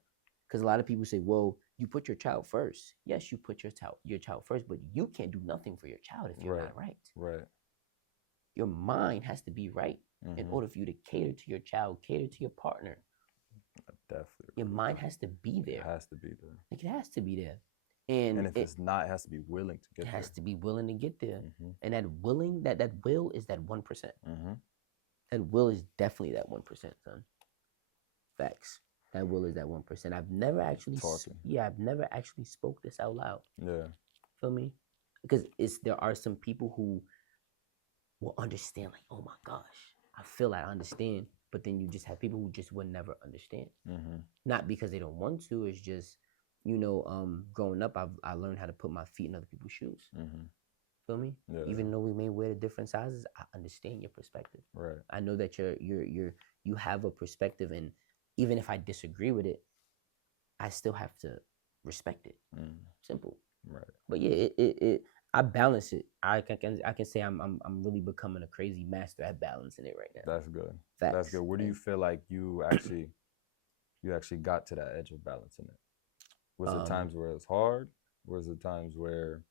Because a lot of people say, well, you put your child first. Yes, you put your child first, but you can't do nothing for your child if you're not right. Right. Your mind has to be right in order for you to cater to your child, cater to your partner. Definitely. Your mind has to be there. It has to be there. Like, it has to be there. And if it's not, it has to be willing to get there. It has to be willing to get there. And that willing, that will is that 1%. That will is definitely that 1%, son. Facts. That will is that 1%. I've never actually spoke this out loud. Yeah. Feel me? Because there are some people who will understand, like, oh my gosh, I feel I understand. But then you just have people who just would never understand. Not because they don't want to. It's just, growing up, I learned how to put my feet in other people's shoes. Feel me? Yeah. Even though we may wear the different sizes, I understand your perspective. Right. I know that you have a perspective, and even if I disagree with it, I still have to respect it. Simple. Right. But yeah, I balance it. I can say I'm really becoming a crazy master at balancing it right now. That's good. Facts. That's good. Where do you feel like you actually got to that edge of balancing it? Was there times where it was hard? Was there times where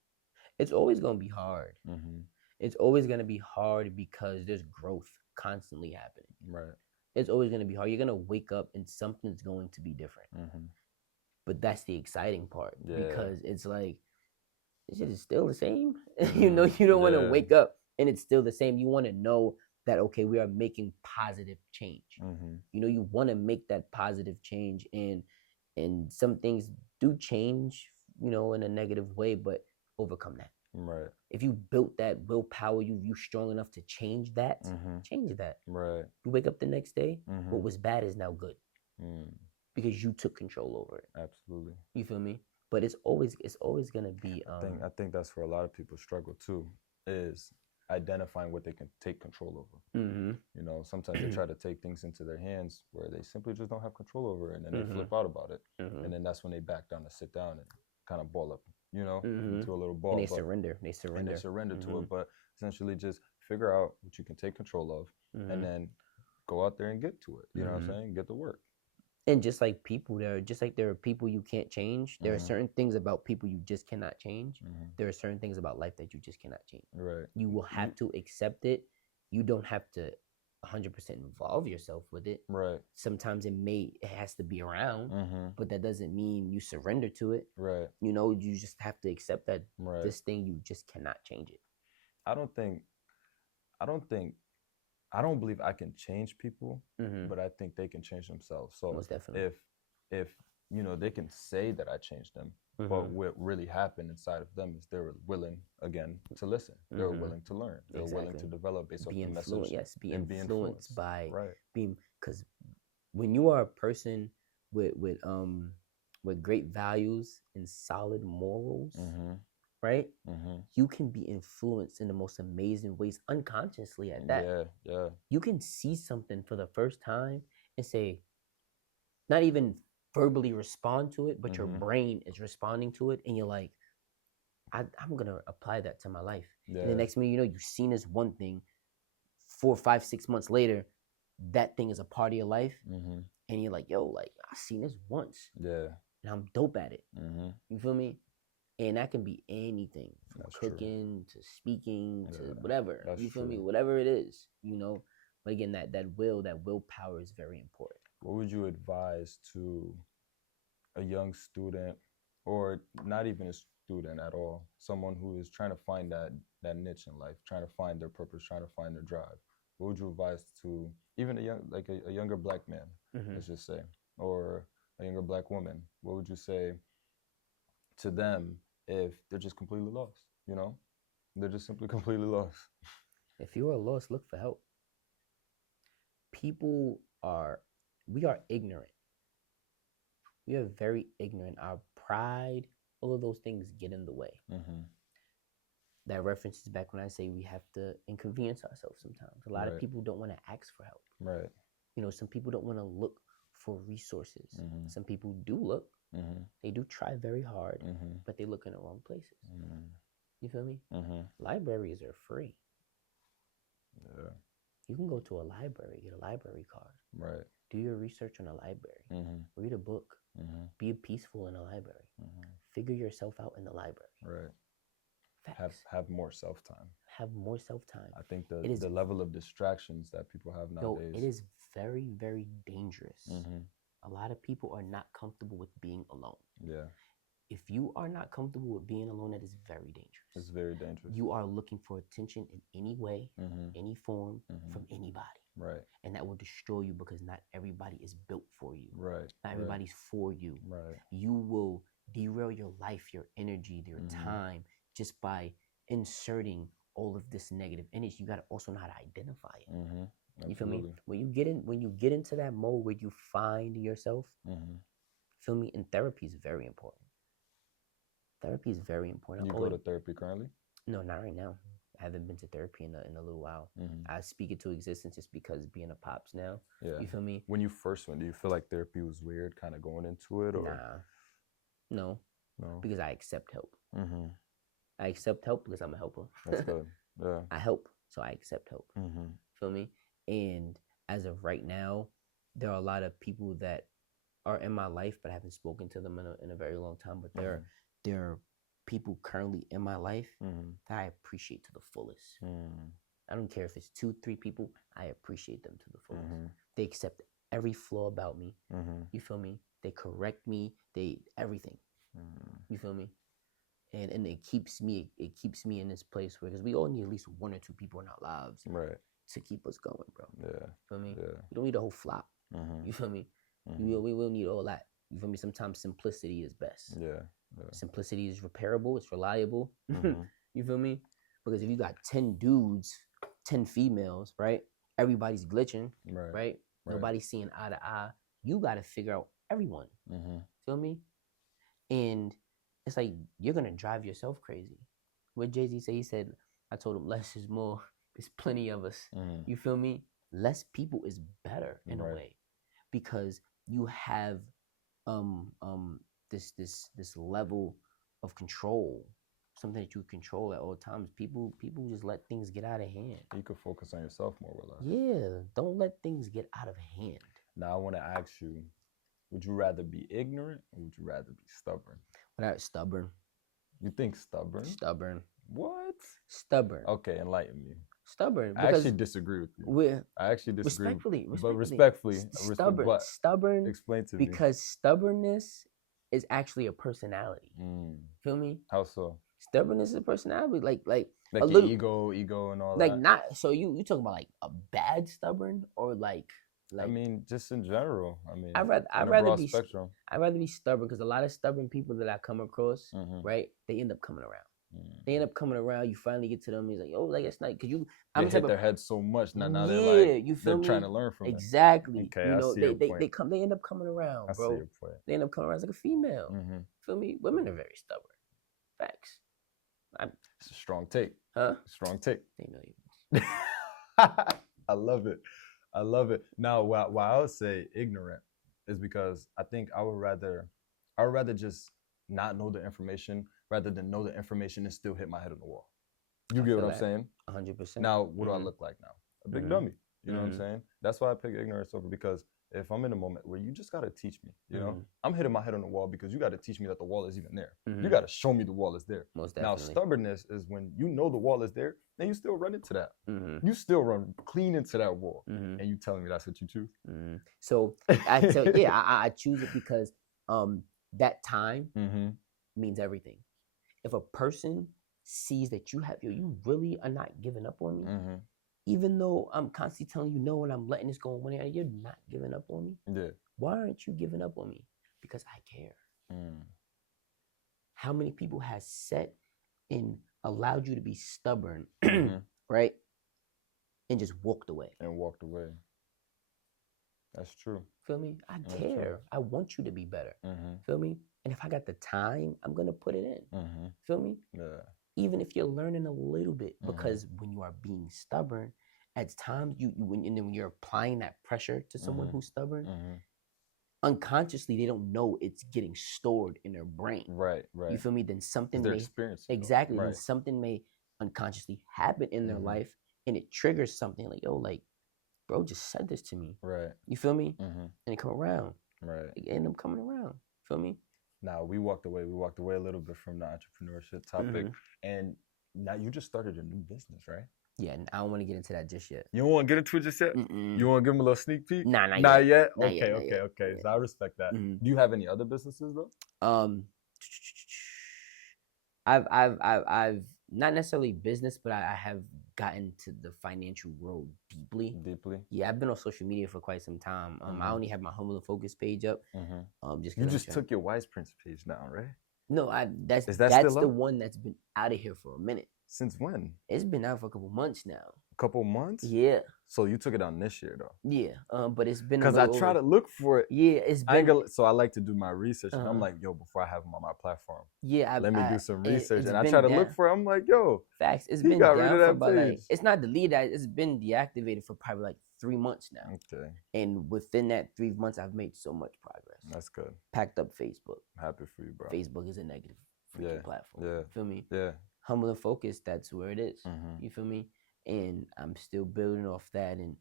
it's always gonna be hard? It's always gonna be hard because there's growth constantly happening. Right. It's always gonna be hard. You're gonna wake up and something's going to be different. But that's the exciting part, because it's like, this shit is still the same. You don't want to wake up and it's still the same. You want to know that, okay, we are making positive change. You want to make that positive change, and some things do change, in a negative way, but overcome that. Right. If you built that willpower, you strong enough to change that, change that. Right. You wake up the next day, what was bad is now good. Because you took control over it. Absolutely. You feel me? But it's always gonna be. I think that's where a lot of people struggle too, is identifying what they can take control over. Sometimes they try to take things into their hands where they simply just don't have control over it, and then they flip out about it, and then that's when they back down to sit down and kind of ball up, into a little ball. And they surrender. They surrender to it, but essentially just figure out what you can take control of, and then go out there and get to it. You know what I'm saying? Get to work. And just like there are people you can't change. There are certain things about people you just cannot change. There are certain things about life that you just cannot change. Right. You will have to accept it. You don't have to 100% involve yourself with it. Right. Sometimes it has to be around, but that doesn't mean you surrender to it. Right. You just have to accept that this thing, you just cannot change it. I don't believe I can change people, but I think they can change themselves. So most definitely. if they can say that I changed them, but what really happened inside of them is they were willing, again, to listen. They were willing to learn. They were willing to develop based off the message. Be influenced by being, because when you are a person with great values and solid morals, right? You can be influenced in the most amazing ways unconsciously at that. Yeah. You can see something for the first time and say, not even verbally respond to it, but your brain is responding to it, and you're like, I'm gonna apply that to my life. Yeah. And the next minute, you know, you've seen this one thing 4, 5, 6 months later, that thing is a part of your life, and you're like, yo, like I seen this once, yeah, and I'm dope at it. You feel me? And that can be anything from That's cooking to speaking to Yeah, whatever. that's You feel me? true. Whatever it is, you know. But again, that willpower is very important. What would you advise to a young student, or not even a student at all, someone who is trying to find that niche in life, trying to find their purpose, trying to find their drive? What would you advise to even a younger black man, let's just say, or a younger black woman? What would you say to them if they're just completely lost? You know, they're just simply completely lost. If you are lost, look for help. We are ignorant. We are very ignorant. Our pride, all of those things get in the way. That references back when I say we have to inconvenience ourselves sometimes. A lot of people don't want to ask for help. Right. You know, some people don't want to look for resources. Some people do look. They do try very hard, but they look in the wrong places. You feel me? Libraries are free. Yeah. You can go to a library, get a library card. Right. Do your research on a library. Read a book. Be peaceful in a library. Figure yourself out in the library. Right. Facts. Have more self-time. Have more self-time. I think the level of distractions that people have nowadays. It is very, very dangerous. A lot of people are not comfortable with being alone. Yeah. If you are not comfortable with being alone, that is very dangerous. It's very dangerous. You are looking for attention in any way, any form, from anybody. Right. And that will destroy you because not everybody is built for you. Right. Not everybody's for you. Right. You will derail your life, your energy, your time just by inserting all of this negative energy. You got to also know how to identify it. You feel me? When you get into that mode where you find yourself, feel me? And therapy is very important. Therapy is very important. You go to therapy currently? No, not right now. I haven't been to therapy in a little while. I speak it to existence just because being a pops now. Yeah. You feel me? When you first went, do you feel like therapy was weird, kind of going into it, or? Nah. No. Because I accept help. I accept help because I'm a helper. That's good. Yeah. I help, so I accept help. Feel me? And as of right now, there are a lot of people that are in my life, but I haven't spoken to them in a very long time. But there are people currently in my life that I appreciate to the fullest. I don't care if it's 2, 3 people. I appreciate them to the fullest. They accept every flaw about me. You feel me? They correct me. They everything. You feel me? And it keeps me in this place where, because we all need at least 1 or 2 people in our lives to keep us going, bro. Yeah. Feel me? Yeah. We don't need a whole flop. You feel me? We will need all that. You feel me? Sometimes simplicity is best. Yeah. Simplicity is repairable. It's reliable. You feel me? Because if you got 10 dudes, 10 females, right? Everybody's glitching, right? Nobody's seeing eye to eye. You got to figure out everyone. Feel me? And it's like you're gonna drive yourself crazy. What Jay-Z said, he said, I told him less is more. There's plenty of us. You feel me? Less people is better in a way, because you have this level of control, something that you control at all times. People just let things get out of hand. You could focus on yourself more or less. Yeah, don't let things get out of hand. Now I want to ask you, would you rather be ignorant or would you rather be stubborn? Stubborn. You think stubborn? Stubborn. What? Stubborn. Okay, enlighten me. Stubborn. I actually disagree with you. I actually disagree. Respectfully. Stubborn. Explain to me. Because stubbornness is actually a personality. Feel me? How so? Stubbornness is a personality. Like a little ego and all that. Like not. So you talking about like a bad stubborn or like. I mean, just in general. I mean, I'd rather be stubborn, because a lot of stubborn people that I come across, right, they end up coming around. They end up coming around. You finally get to them. He's like, "Oh, like it's nice." Cause I'm hit their head so much now. Now they're like, you feel they're me? trying to learn from exactly. it. Okay, you know, I see your point. they end up coming around, I bro. see your point. They end up coming around as like a female. Feel me? Women are very stubborn. Facts. It's a strong take. Huh? Strong take. They know you. I love it. I love it. Now, why I would say ignorant is because I think I would rather just not know the information rather than know the information and still hit my head on the wall. You get what I'm saying? 100%. Now, what do I look like now? A big dummy. You know what I'm saying? That's why I pick ignorance over, because if I'm in a moment where you just got to teach me, you know, I'm hitting my head on the wall because you got to teach me that the wall is even there. You got to show me the wall is there. Most definitely. Now, stubbornness is when you know the wall is there, and you still run into that. You still run clean into that wall, and you telling me that's what you choose? So I choose it because that time means everything. If a person sees that you really are not giving up on me, even though I'm constantly telling you no and I'm letting this go on, you're not giving up on me. Yeah. Why aren't you giving up on me? Because I care. How many people has set and allowed you to be stubborn, right? And just walked away. That's true. Feel me? I care. I want you to be better. Feel me? And if I got the time, I'm gonna put it in. Feel me? Yeah. Even if you're learning a little bit, because when you are being stubborn, at times when you're applying that pressure to someone who's stubborn, unconsciously they don't know it's getting stored in their brain. Right. You feel me? Then something may experience exactly. Then something may unconsciously happen in their life, and it triggers something like, yo, like, bro, just said this to me. Right. You feel me? And they come around. Right. They end up coming around. Feel me? Now we walked away a little bit from the entrepreneurship topic, and now you just started a new business, right? Yeah, and I don't want to get into that just yet. You don't want to get into it just yet? You want to give them a little sneak peek? Not yet. yet. Okay. So I respect that. Do you have any other businesses though? I've not necessarily business, but I have gotten to the financial world deeply. Yeah, I've been on social media for quite some time. I only have my Humble and Focus page up. You just took your Wise Prince page down, right? No, that's the one that's been out of here for a minute. Since when? It's been out for a couple months now. Couple months? Yeah. So you took it on this year though? Yeah. But it's been because I try to look for it. Yeah, it's been. So I like to do my research, and I'm like, yo, before I have them on my platform, let me do some research, and I try to look for it. I'm like, yo, facts. It's been down for about like, it's not deleted. It's been deactivated for probably like 3 months now. Okay. And within that 3 months, I've made so much progress. That's good. Packed up Facebook. I'm happy for you, bro. Facebook is a negative freaking platform. Yeah. Feel me? Yeah. Humble and Focused, that's where it is. You feel me? And I'm still building off that and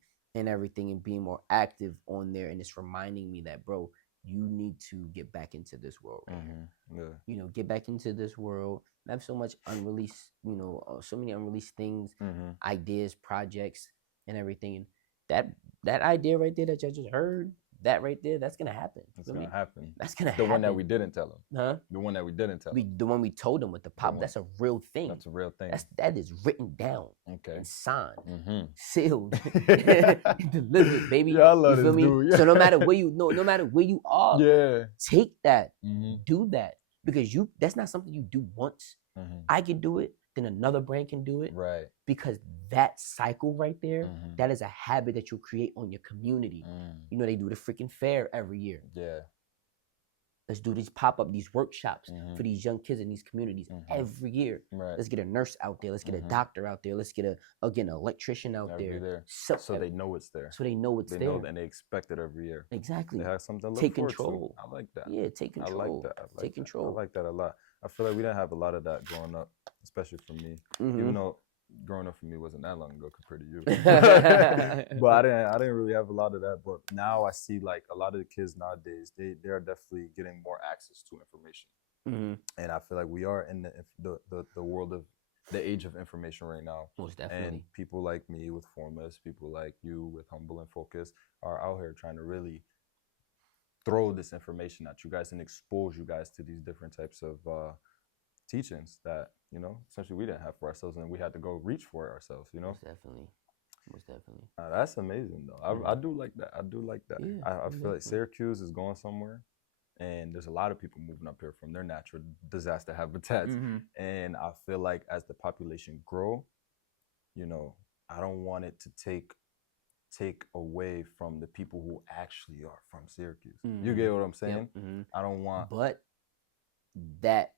everything and being more active on there. And it's reminding me that, bro, you need to get back into this world. Right? You know, get back into this world. I have so much unreleased, so many unreleased things, ideas, projects, and everything. And that idea right there that you just heard, that right there, that's gonna happen. That's gonna happen. That's gonna happen. The one that we didn't tell him. Huh? The one that we didn't tell him. The one we told him with the pop. That's a real thing. That's a real thing. That is written down. Okay. And signed, sealed, delivered, baby. Yeah, I love you feel this me? dude. So no matter where you are, take that, do that, because that's not something you do once. I can do it, then another brand can do it. Right. Because that cycle right there, that is a habit that you'll create on your community. You know, they do the freaking fair every year. Yeah. Let's do these pop-up, these workshops for these young kids in these communities every year. Right. Let's get a nurse out there. Let's get a doctor out there. Let's get an electrician out there. So they know it's there. So they know it's there. And they expect it every year. Exactly. They have something to look Take forward control. To. I like that. Yeah, take control. I like that. Take control. I like that a lot. I feel like we didn't have a lot of that growing up, especially for me. Even though growing up for me wasn't that long ago compared to you. But I didn't really have a lot of that. But now I see like a lot of the kids nowadays, they are definitely getting more access to information. And I feel like we are in the world of the age of information right now. Most definitely. And people like me with Formless, people like you with Humble and Focus are out here trying to really throw this information at you guys and expose you guys to these different types of teachings that, essentially we didn't have for ourselves, and we had to go reach for it ourselves, Most definitely. That's amazing though. I do like that. Yeah, I feel like Syracuse is going somewhere. And there's a lot of people moving up here from their natural disaster habitats. And I feel like as the population grow, you know, I don't want it to take away from the people who actually are from Syracuse. You get what I'm saying? Yep. I don't want. But that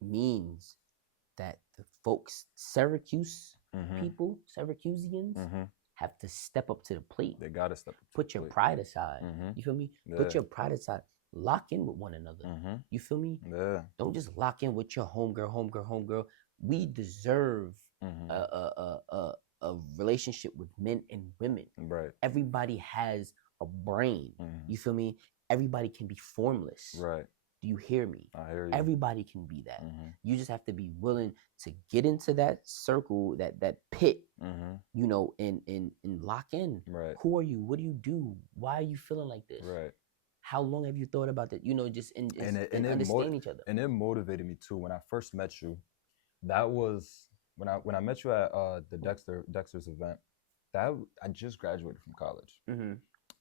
means that the folks, Syracuse people, Syracusians, have to step up to the plate. They gotta step up. Put your pride aside. You feel me? Yeah. Put your pride aside. Lock in with one another. You feel me? Yeah. Don't just lock in with your homegirl. We deserve a relationship with men and women. Right. Everybody has a brain. You feel me? Everybody can be formless. Right. Do you hear me? I hear you. Everybody can be that. You just have to be willing to get into that circle, that pit, you know, and lock in. Right. Who are you? What do you do? Why are you feeling like this? Right. How long have you thought about that? You know, just and understand each other. And it motivated me too. When I first met you, that was when I met you at the Dexter's event. That I just graduated from college,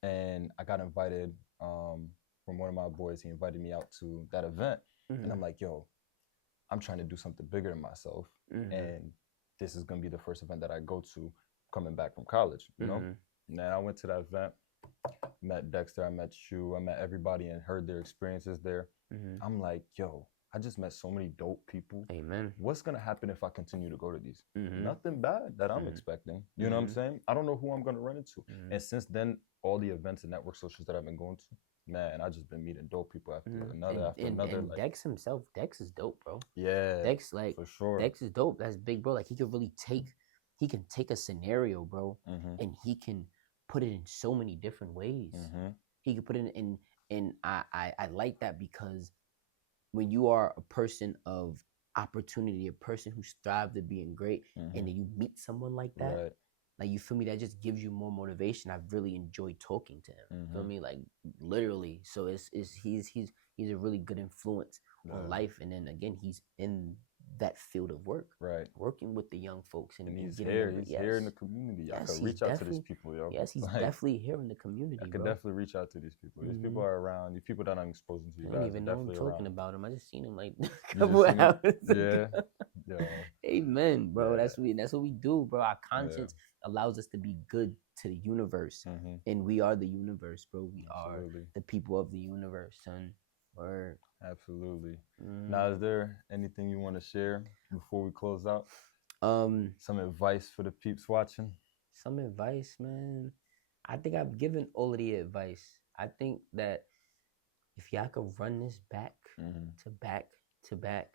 and I got invited from one of my boys. He invited me out to that event, and I'm like, yo, I'm trying to do something bigger than myself, and this is gonna be the first event that I go to coming back from college. You know, and then I went to that event, met Dexter, I met you, I met everybody, and heard their experiences there. I'm like, yo, I just met so many dope people. Amen. What's gonna happen if I continue to go to these? Nothing bad that I'm expecting. You know what I'm saying? I don't know who I'm gonna run into. And since then, all the events and network socials that I've been going to, man, I just been meeting dope people after another. And like, Dex himself, Dex is dope, bro. Yeah. Dex, like, for sure. Dex is dope. That's big, bro. Like, he can really take a scenario, bro, and he can put it in so many different ways. He can put it in, and I like that, because when you are a person of opportunity, a person who strives to being great, and then you meet someone like that, like, you feel me, that just gives you more motivation. I've really enjoyed talking to him. Feel me, like, literally. So he's a really good influence on life. And then again, he's in that field of work, working with the young folks, and he's here. He's here in the community. I can reach out to these people, yo. Yes, he's definitely here in the community. I can definitely reach out to these people. These people are around. These people that I'm exposing to you guys. I don't even know I'm talking around. about him. I just seen him like a couple hours ago. Yeah. Amen, bro. That's what we do, bro. Our conscience allows us to be good to the universe, and we are the universe, bro. We are the people of the universe, son. Word. Absolutely. Now, is there anything you want to share before we close out? Some advice for the peeps watching? Some advice, man. I think I've given all of the advice. I think that if y'all could run this back to back to back,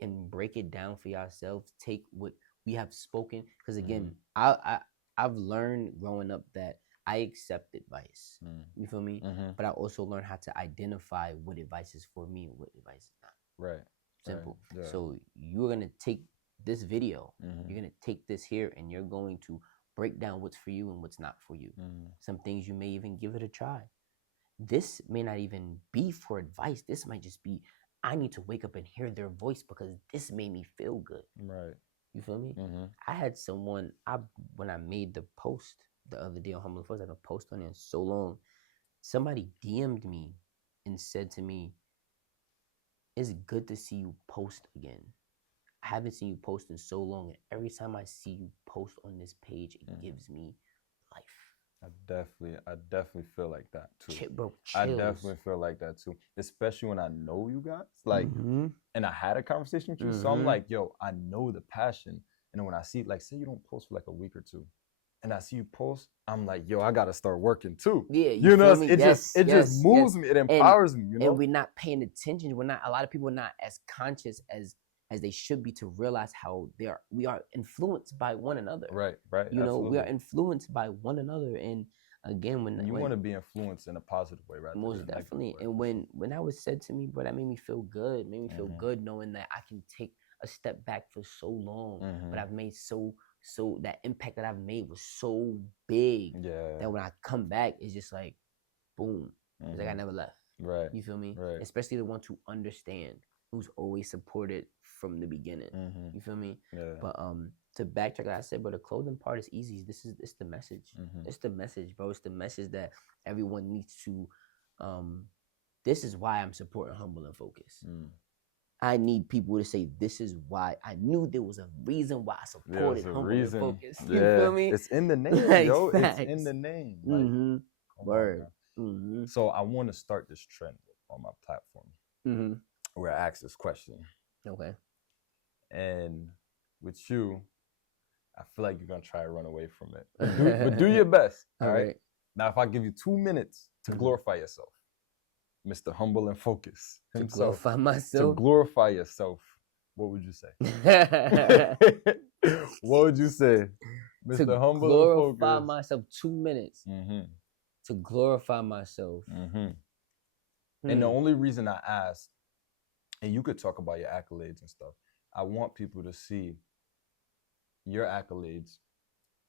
and break it down for yourselves, take what we have spoken. Because again, I've learned growing up that I accept advice. You feel me? But I also learned how to identify what advice is for me and what advice is not. Right. Simple. Right. Yeah. So you're gonna take this video, you're gonna take this here, and you're going to break down what's for you and what's not for you. Some things you may even give it a try. This may not even be for advice. This might just be, I need to wake up and hear their voice because this made me feel good. Right. You feel me? I had someone, when I made the post the other day on Humble First, I haven't posted on it in so long. Somebody DM'd me and said to me, it's good to see you post again. I haven't seen you post in so long, and every time I see you post on this page, it gives me life. I definitely feel like that too. Bro, I definitely feel like that too, especially when I know you guys, like, and I had a conversation with you, so I'm like, yo, I know the passion, and then when I see, like, say you don't post for like a week or two, and I see you post, I'm like, yo, I gotta start working too. Yeah, you know, it just moves me, it empowers me, you know. And we're not paying attention. A lot of people are not as conscious as they should be to realize how we are influenced by one another. Right. You know, we are influenced by one another. And again, when you want to be influenced in a positive way, right? Most definitely. And when that was said to me, bro, that made me feel good. Made me feel good knowing that I can take a step back for so long, but I've made so that impact that I've made was so big that when I come back, it's just like, boom. It's like I never left. Right. You feel me? Right. Especially the ones who understand, who's always supported from the beginning. You feel me? Yeah. But to backtrack, like I said, bro, the clothing part is easy. It's the message. It's the message, bro. It's the message that everyone needs to this is why I'm supporting Humble and Focus. I need people to say, this is why. I knew there was a reason why I supported Humble and Focus. You feel me? It's in the name, Like, yo. facts. It's in the name. Mm-hmm. Like, Word. Mm-hmm. So I want to start this trend on my platform where I ask this question. Okay. And with you, I feel like you're going to try to run away from it. But do your best. All right. Now, if I give you 2 minutes to glorify yourself, Mr. Humble and Focus himself, to glorify myself, to glorify yourself, what would you say? What would you say, Mr. To Humble glorify and Focus? myself, 2 minutes to glorify myself. And the only reason I ask, and you could talk about your accolades and stuff, I want people to see your accolades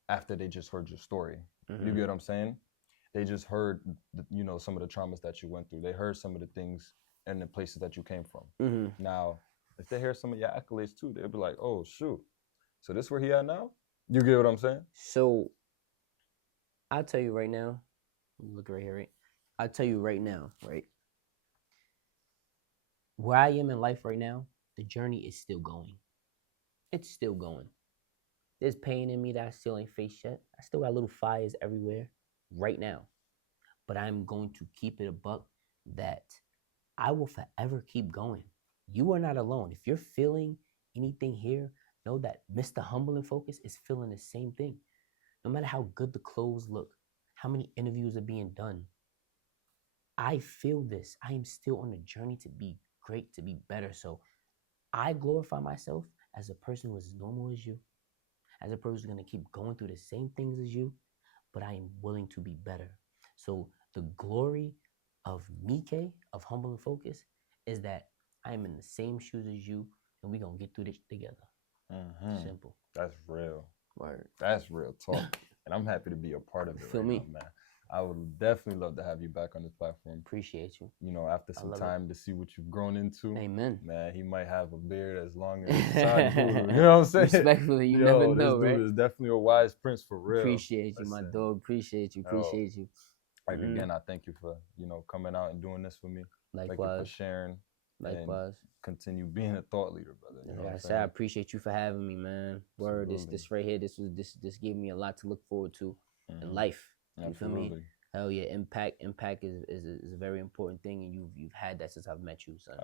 after they just heard your story. You get what I'm saying? They just heard, some of the traumas that you went through. They heard some of the things and the places that you came from. Now, if they hear some of your accolades too, they'll be like, oh, shoot. So this where he at now? You get what I'm saying? So I'll tell you right now, look right here, right? I'll tell you right now, right? Where I am in life right now, the journey is still going. It's still going. There's pain in me that I still ain't faced yet. I still got little fires everywhere right now. But I'm going to keep it a buck that I will forever keep going. You are not alone. If you're feeling anything here, know that Mr. Humble and Focus is feeling the same thing. No matter how good the clothes look, how many interviews are being done, I feel this. I am still on a journey to be great, to be better. So I glorify myself as a person who is as normal as you, as a person who's going to keep going through the same things as you, but I am willing to be better. So the glory of Mike, of Humble and Focus, is that I am in the same shoes as you, and we're going to get through this together. Simple. That's real. Word. That's real talk. And I'm happy to be a part of it right now, man. I would definitely love to have you back on this platform. Appreciate you. After some time to see what you've grown into. Amen. Man, he might have a beard as long as his side. You know what I'm saying? Respectfully, you never know, this right? dude is definitely a wise prince for real. Appreciate you, my dog. Appreciate you. Appreciate you. Like, again, I thank you for, coming out and doing this for me. Likewise. Thank you for sharing. Likewise. And continue being a thought leader, brother. You know what I'm saying? I appreciate you for having me, man. Word, this right here, this gave me a lot to look forward to in life. You feel me? Hell yeah, impact is a very important thing, and you've had that since I've met you, son.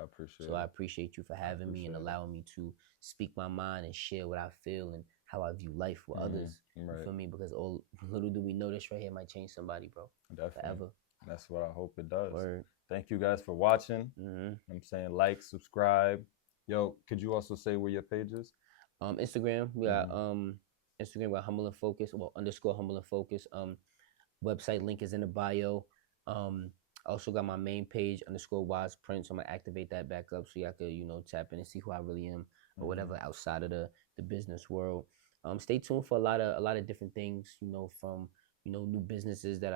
I appreciate you for having me and allowing me to speak my mind and share what I feel and how I view life with others. You feel me? Because little do we know, this right here might change somebody, bro. Definitely. Forever. That's what I hope it does. Word. Thank you guys for watching. I'm saying like, subscribe. Yo, could you also say where your page is? Instagram. We got Instagram, we got Humble and Focus, _ Humble and Focus. Website link is in the bio. Also got my main page _ Wise Prince. So I'm gonna activate that back up so y'all could tap in and see who I really am or whatever outside of the business world. Stay tuned for a lot of different things. From new businesses that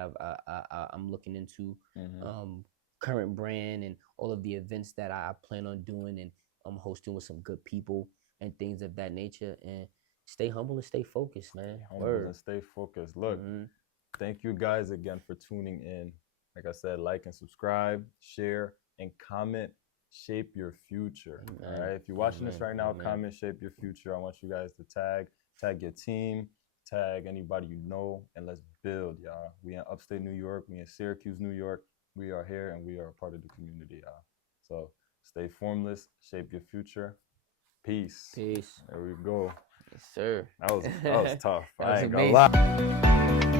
I'm looking into. Current brand and all of the events that I plan on doing and I'm hosting with some good people and things of that nature. And stay humble and stay focused, man. Humble and stay focused. Look. Thank you guys again for tuning in. Like I said, like and subscribe, share, and comment. Shape your future. All right. If you're watching this right now, comment, shape your future. I want you guys to tag your team, tag anybody you know, and let's build, y'all. We in upstate New York. We in Syracuse, New York. We are here and we are a part of the community, y'all. So stay formless, shape your future. Peace. Peace. There we go. Yes, sir. That was tough. That was I ain't gonna lie.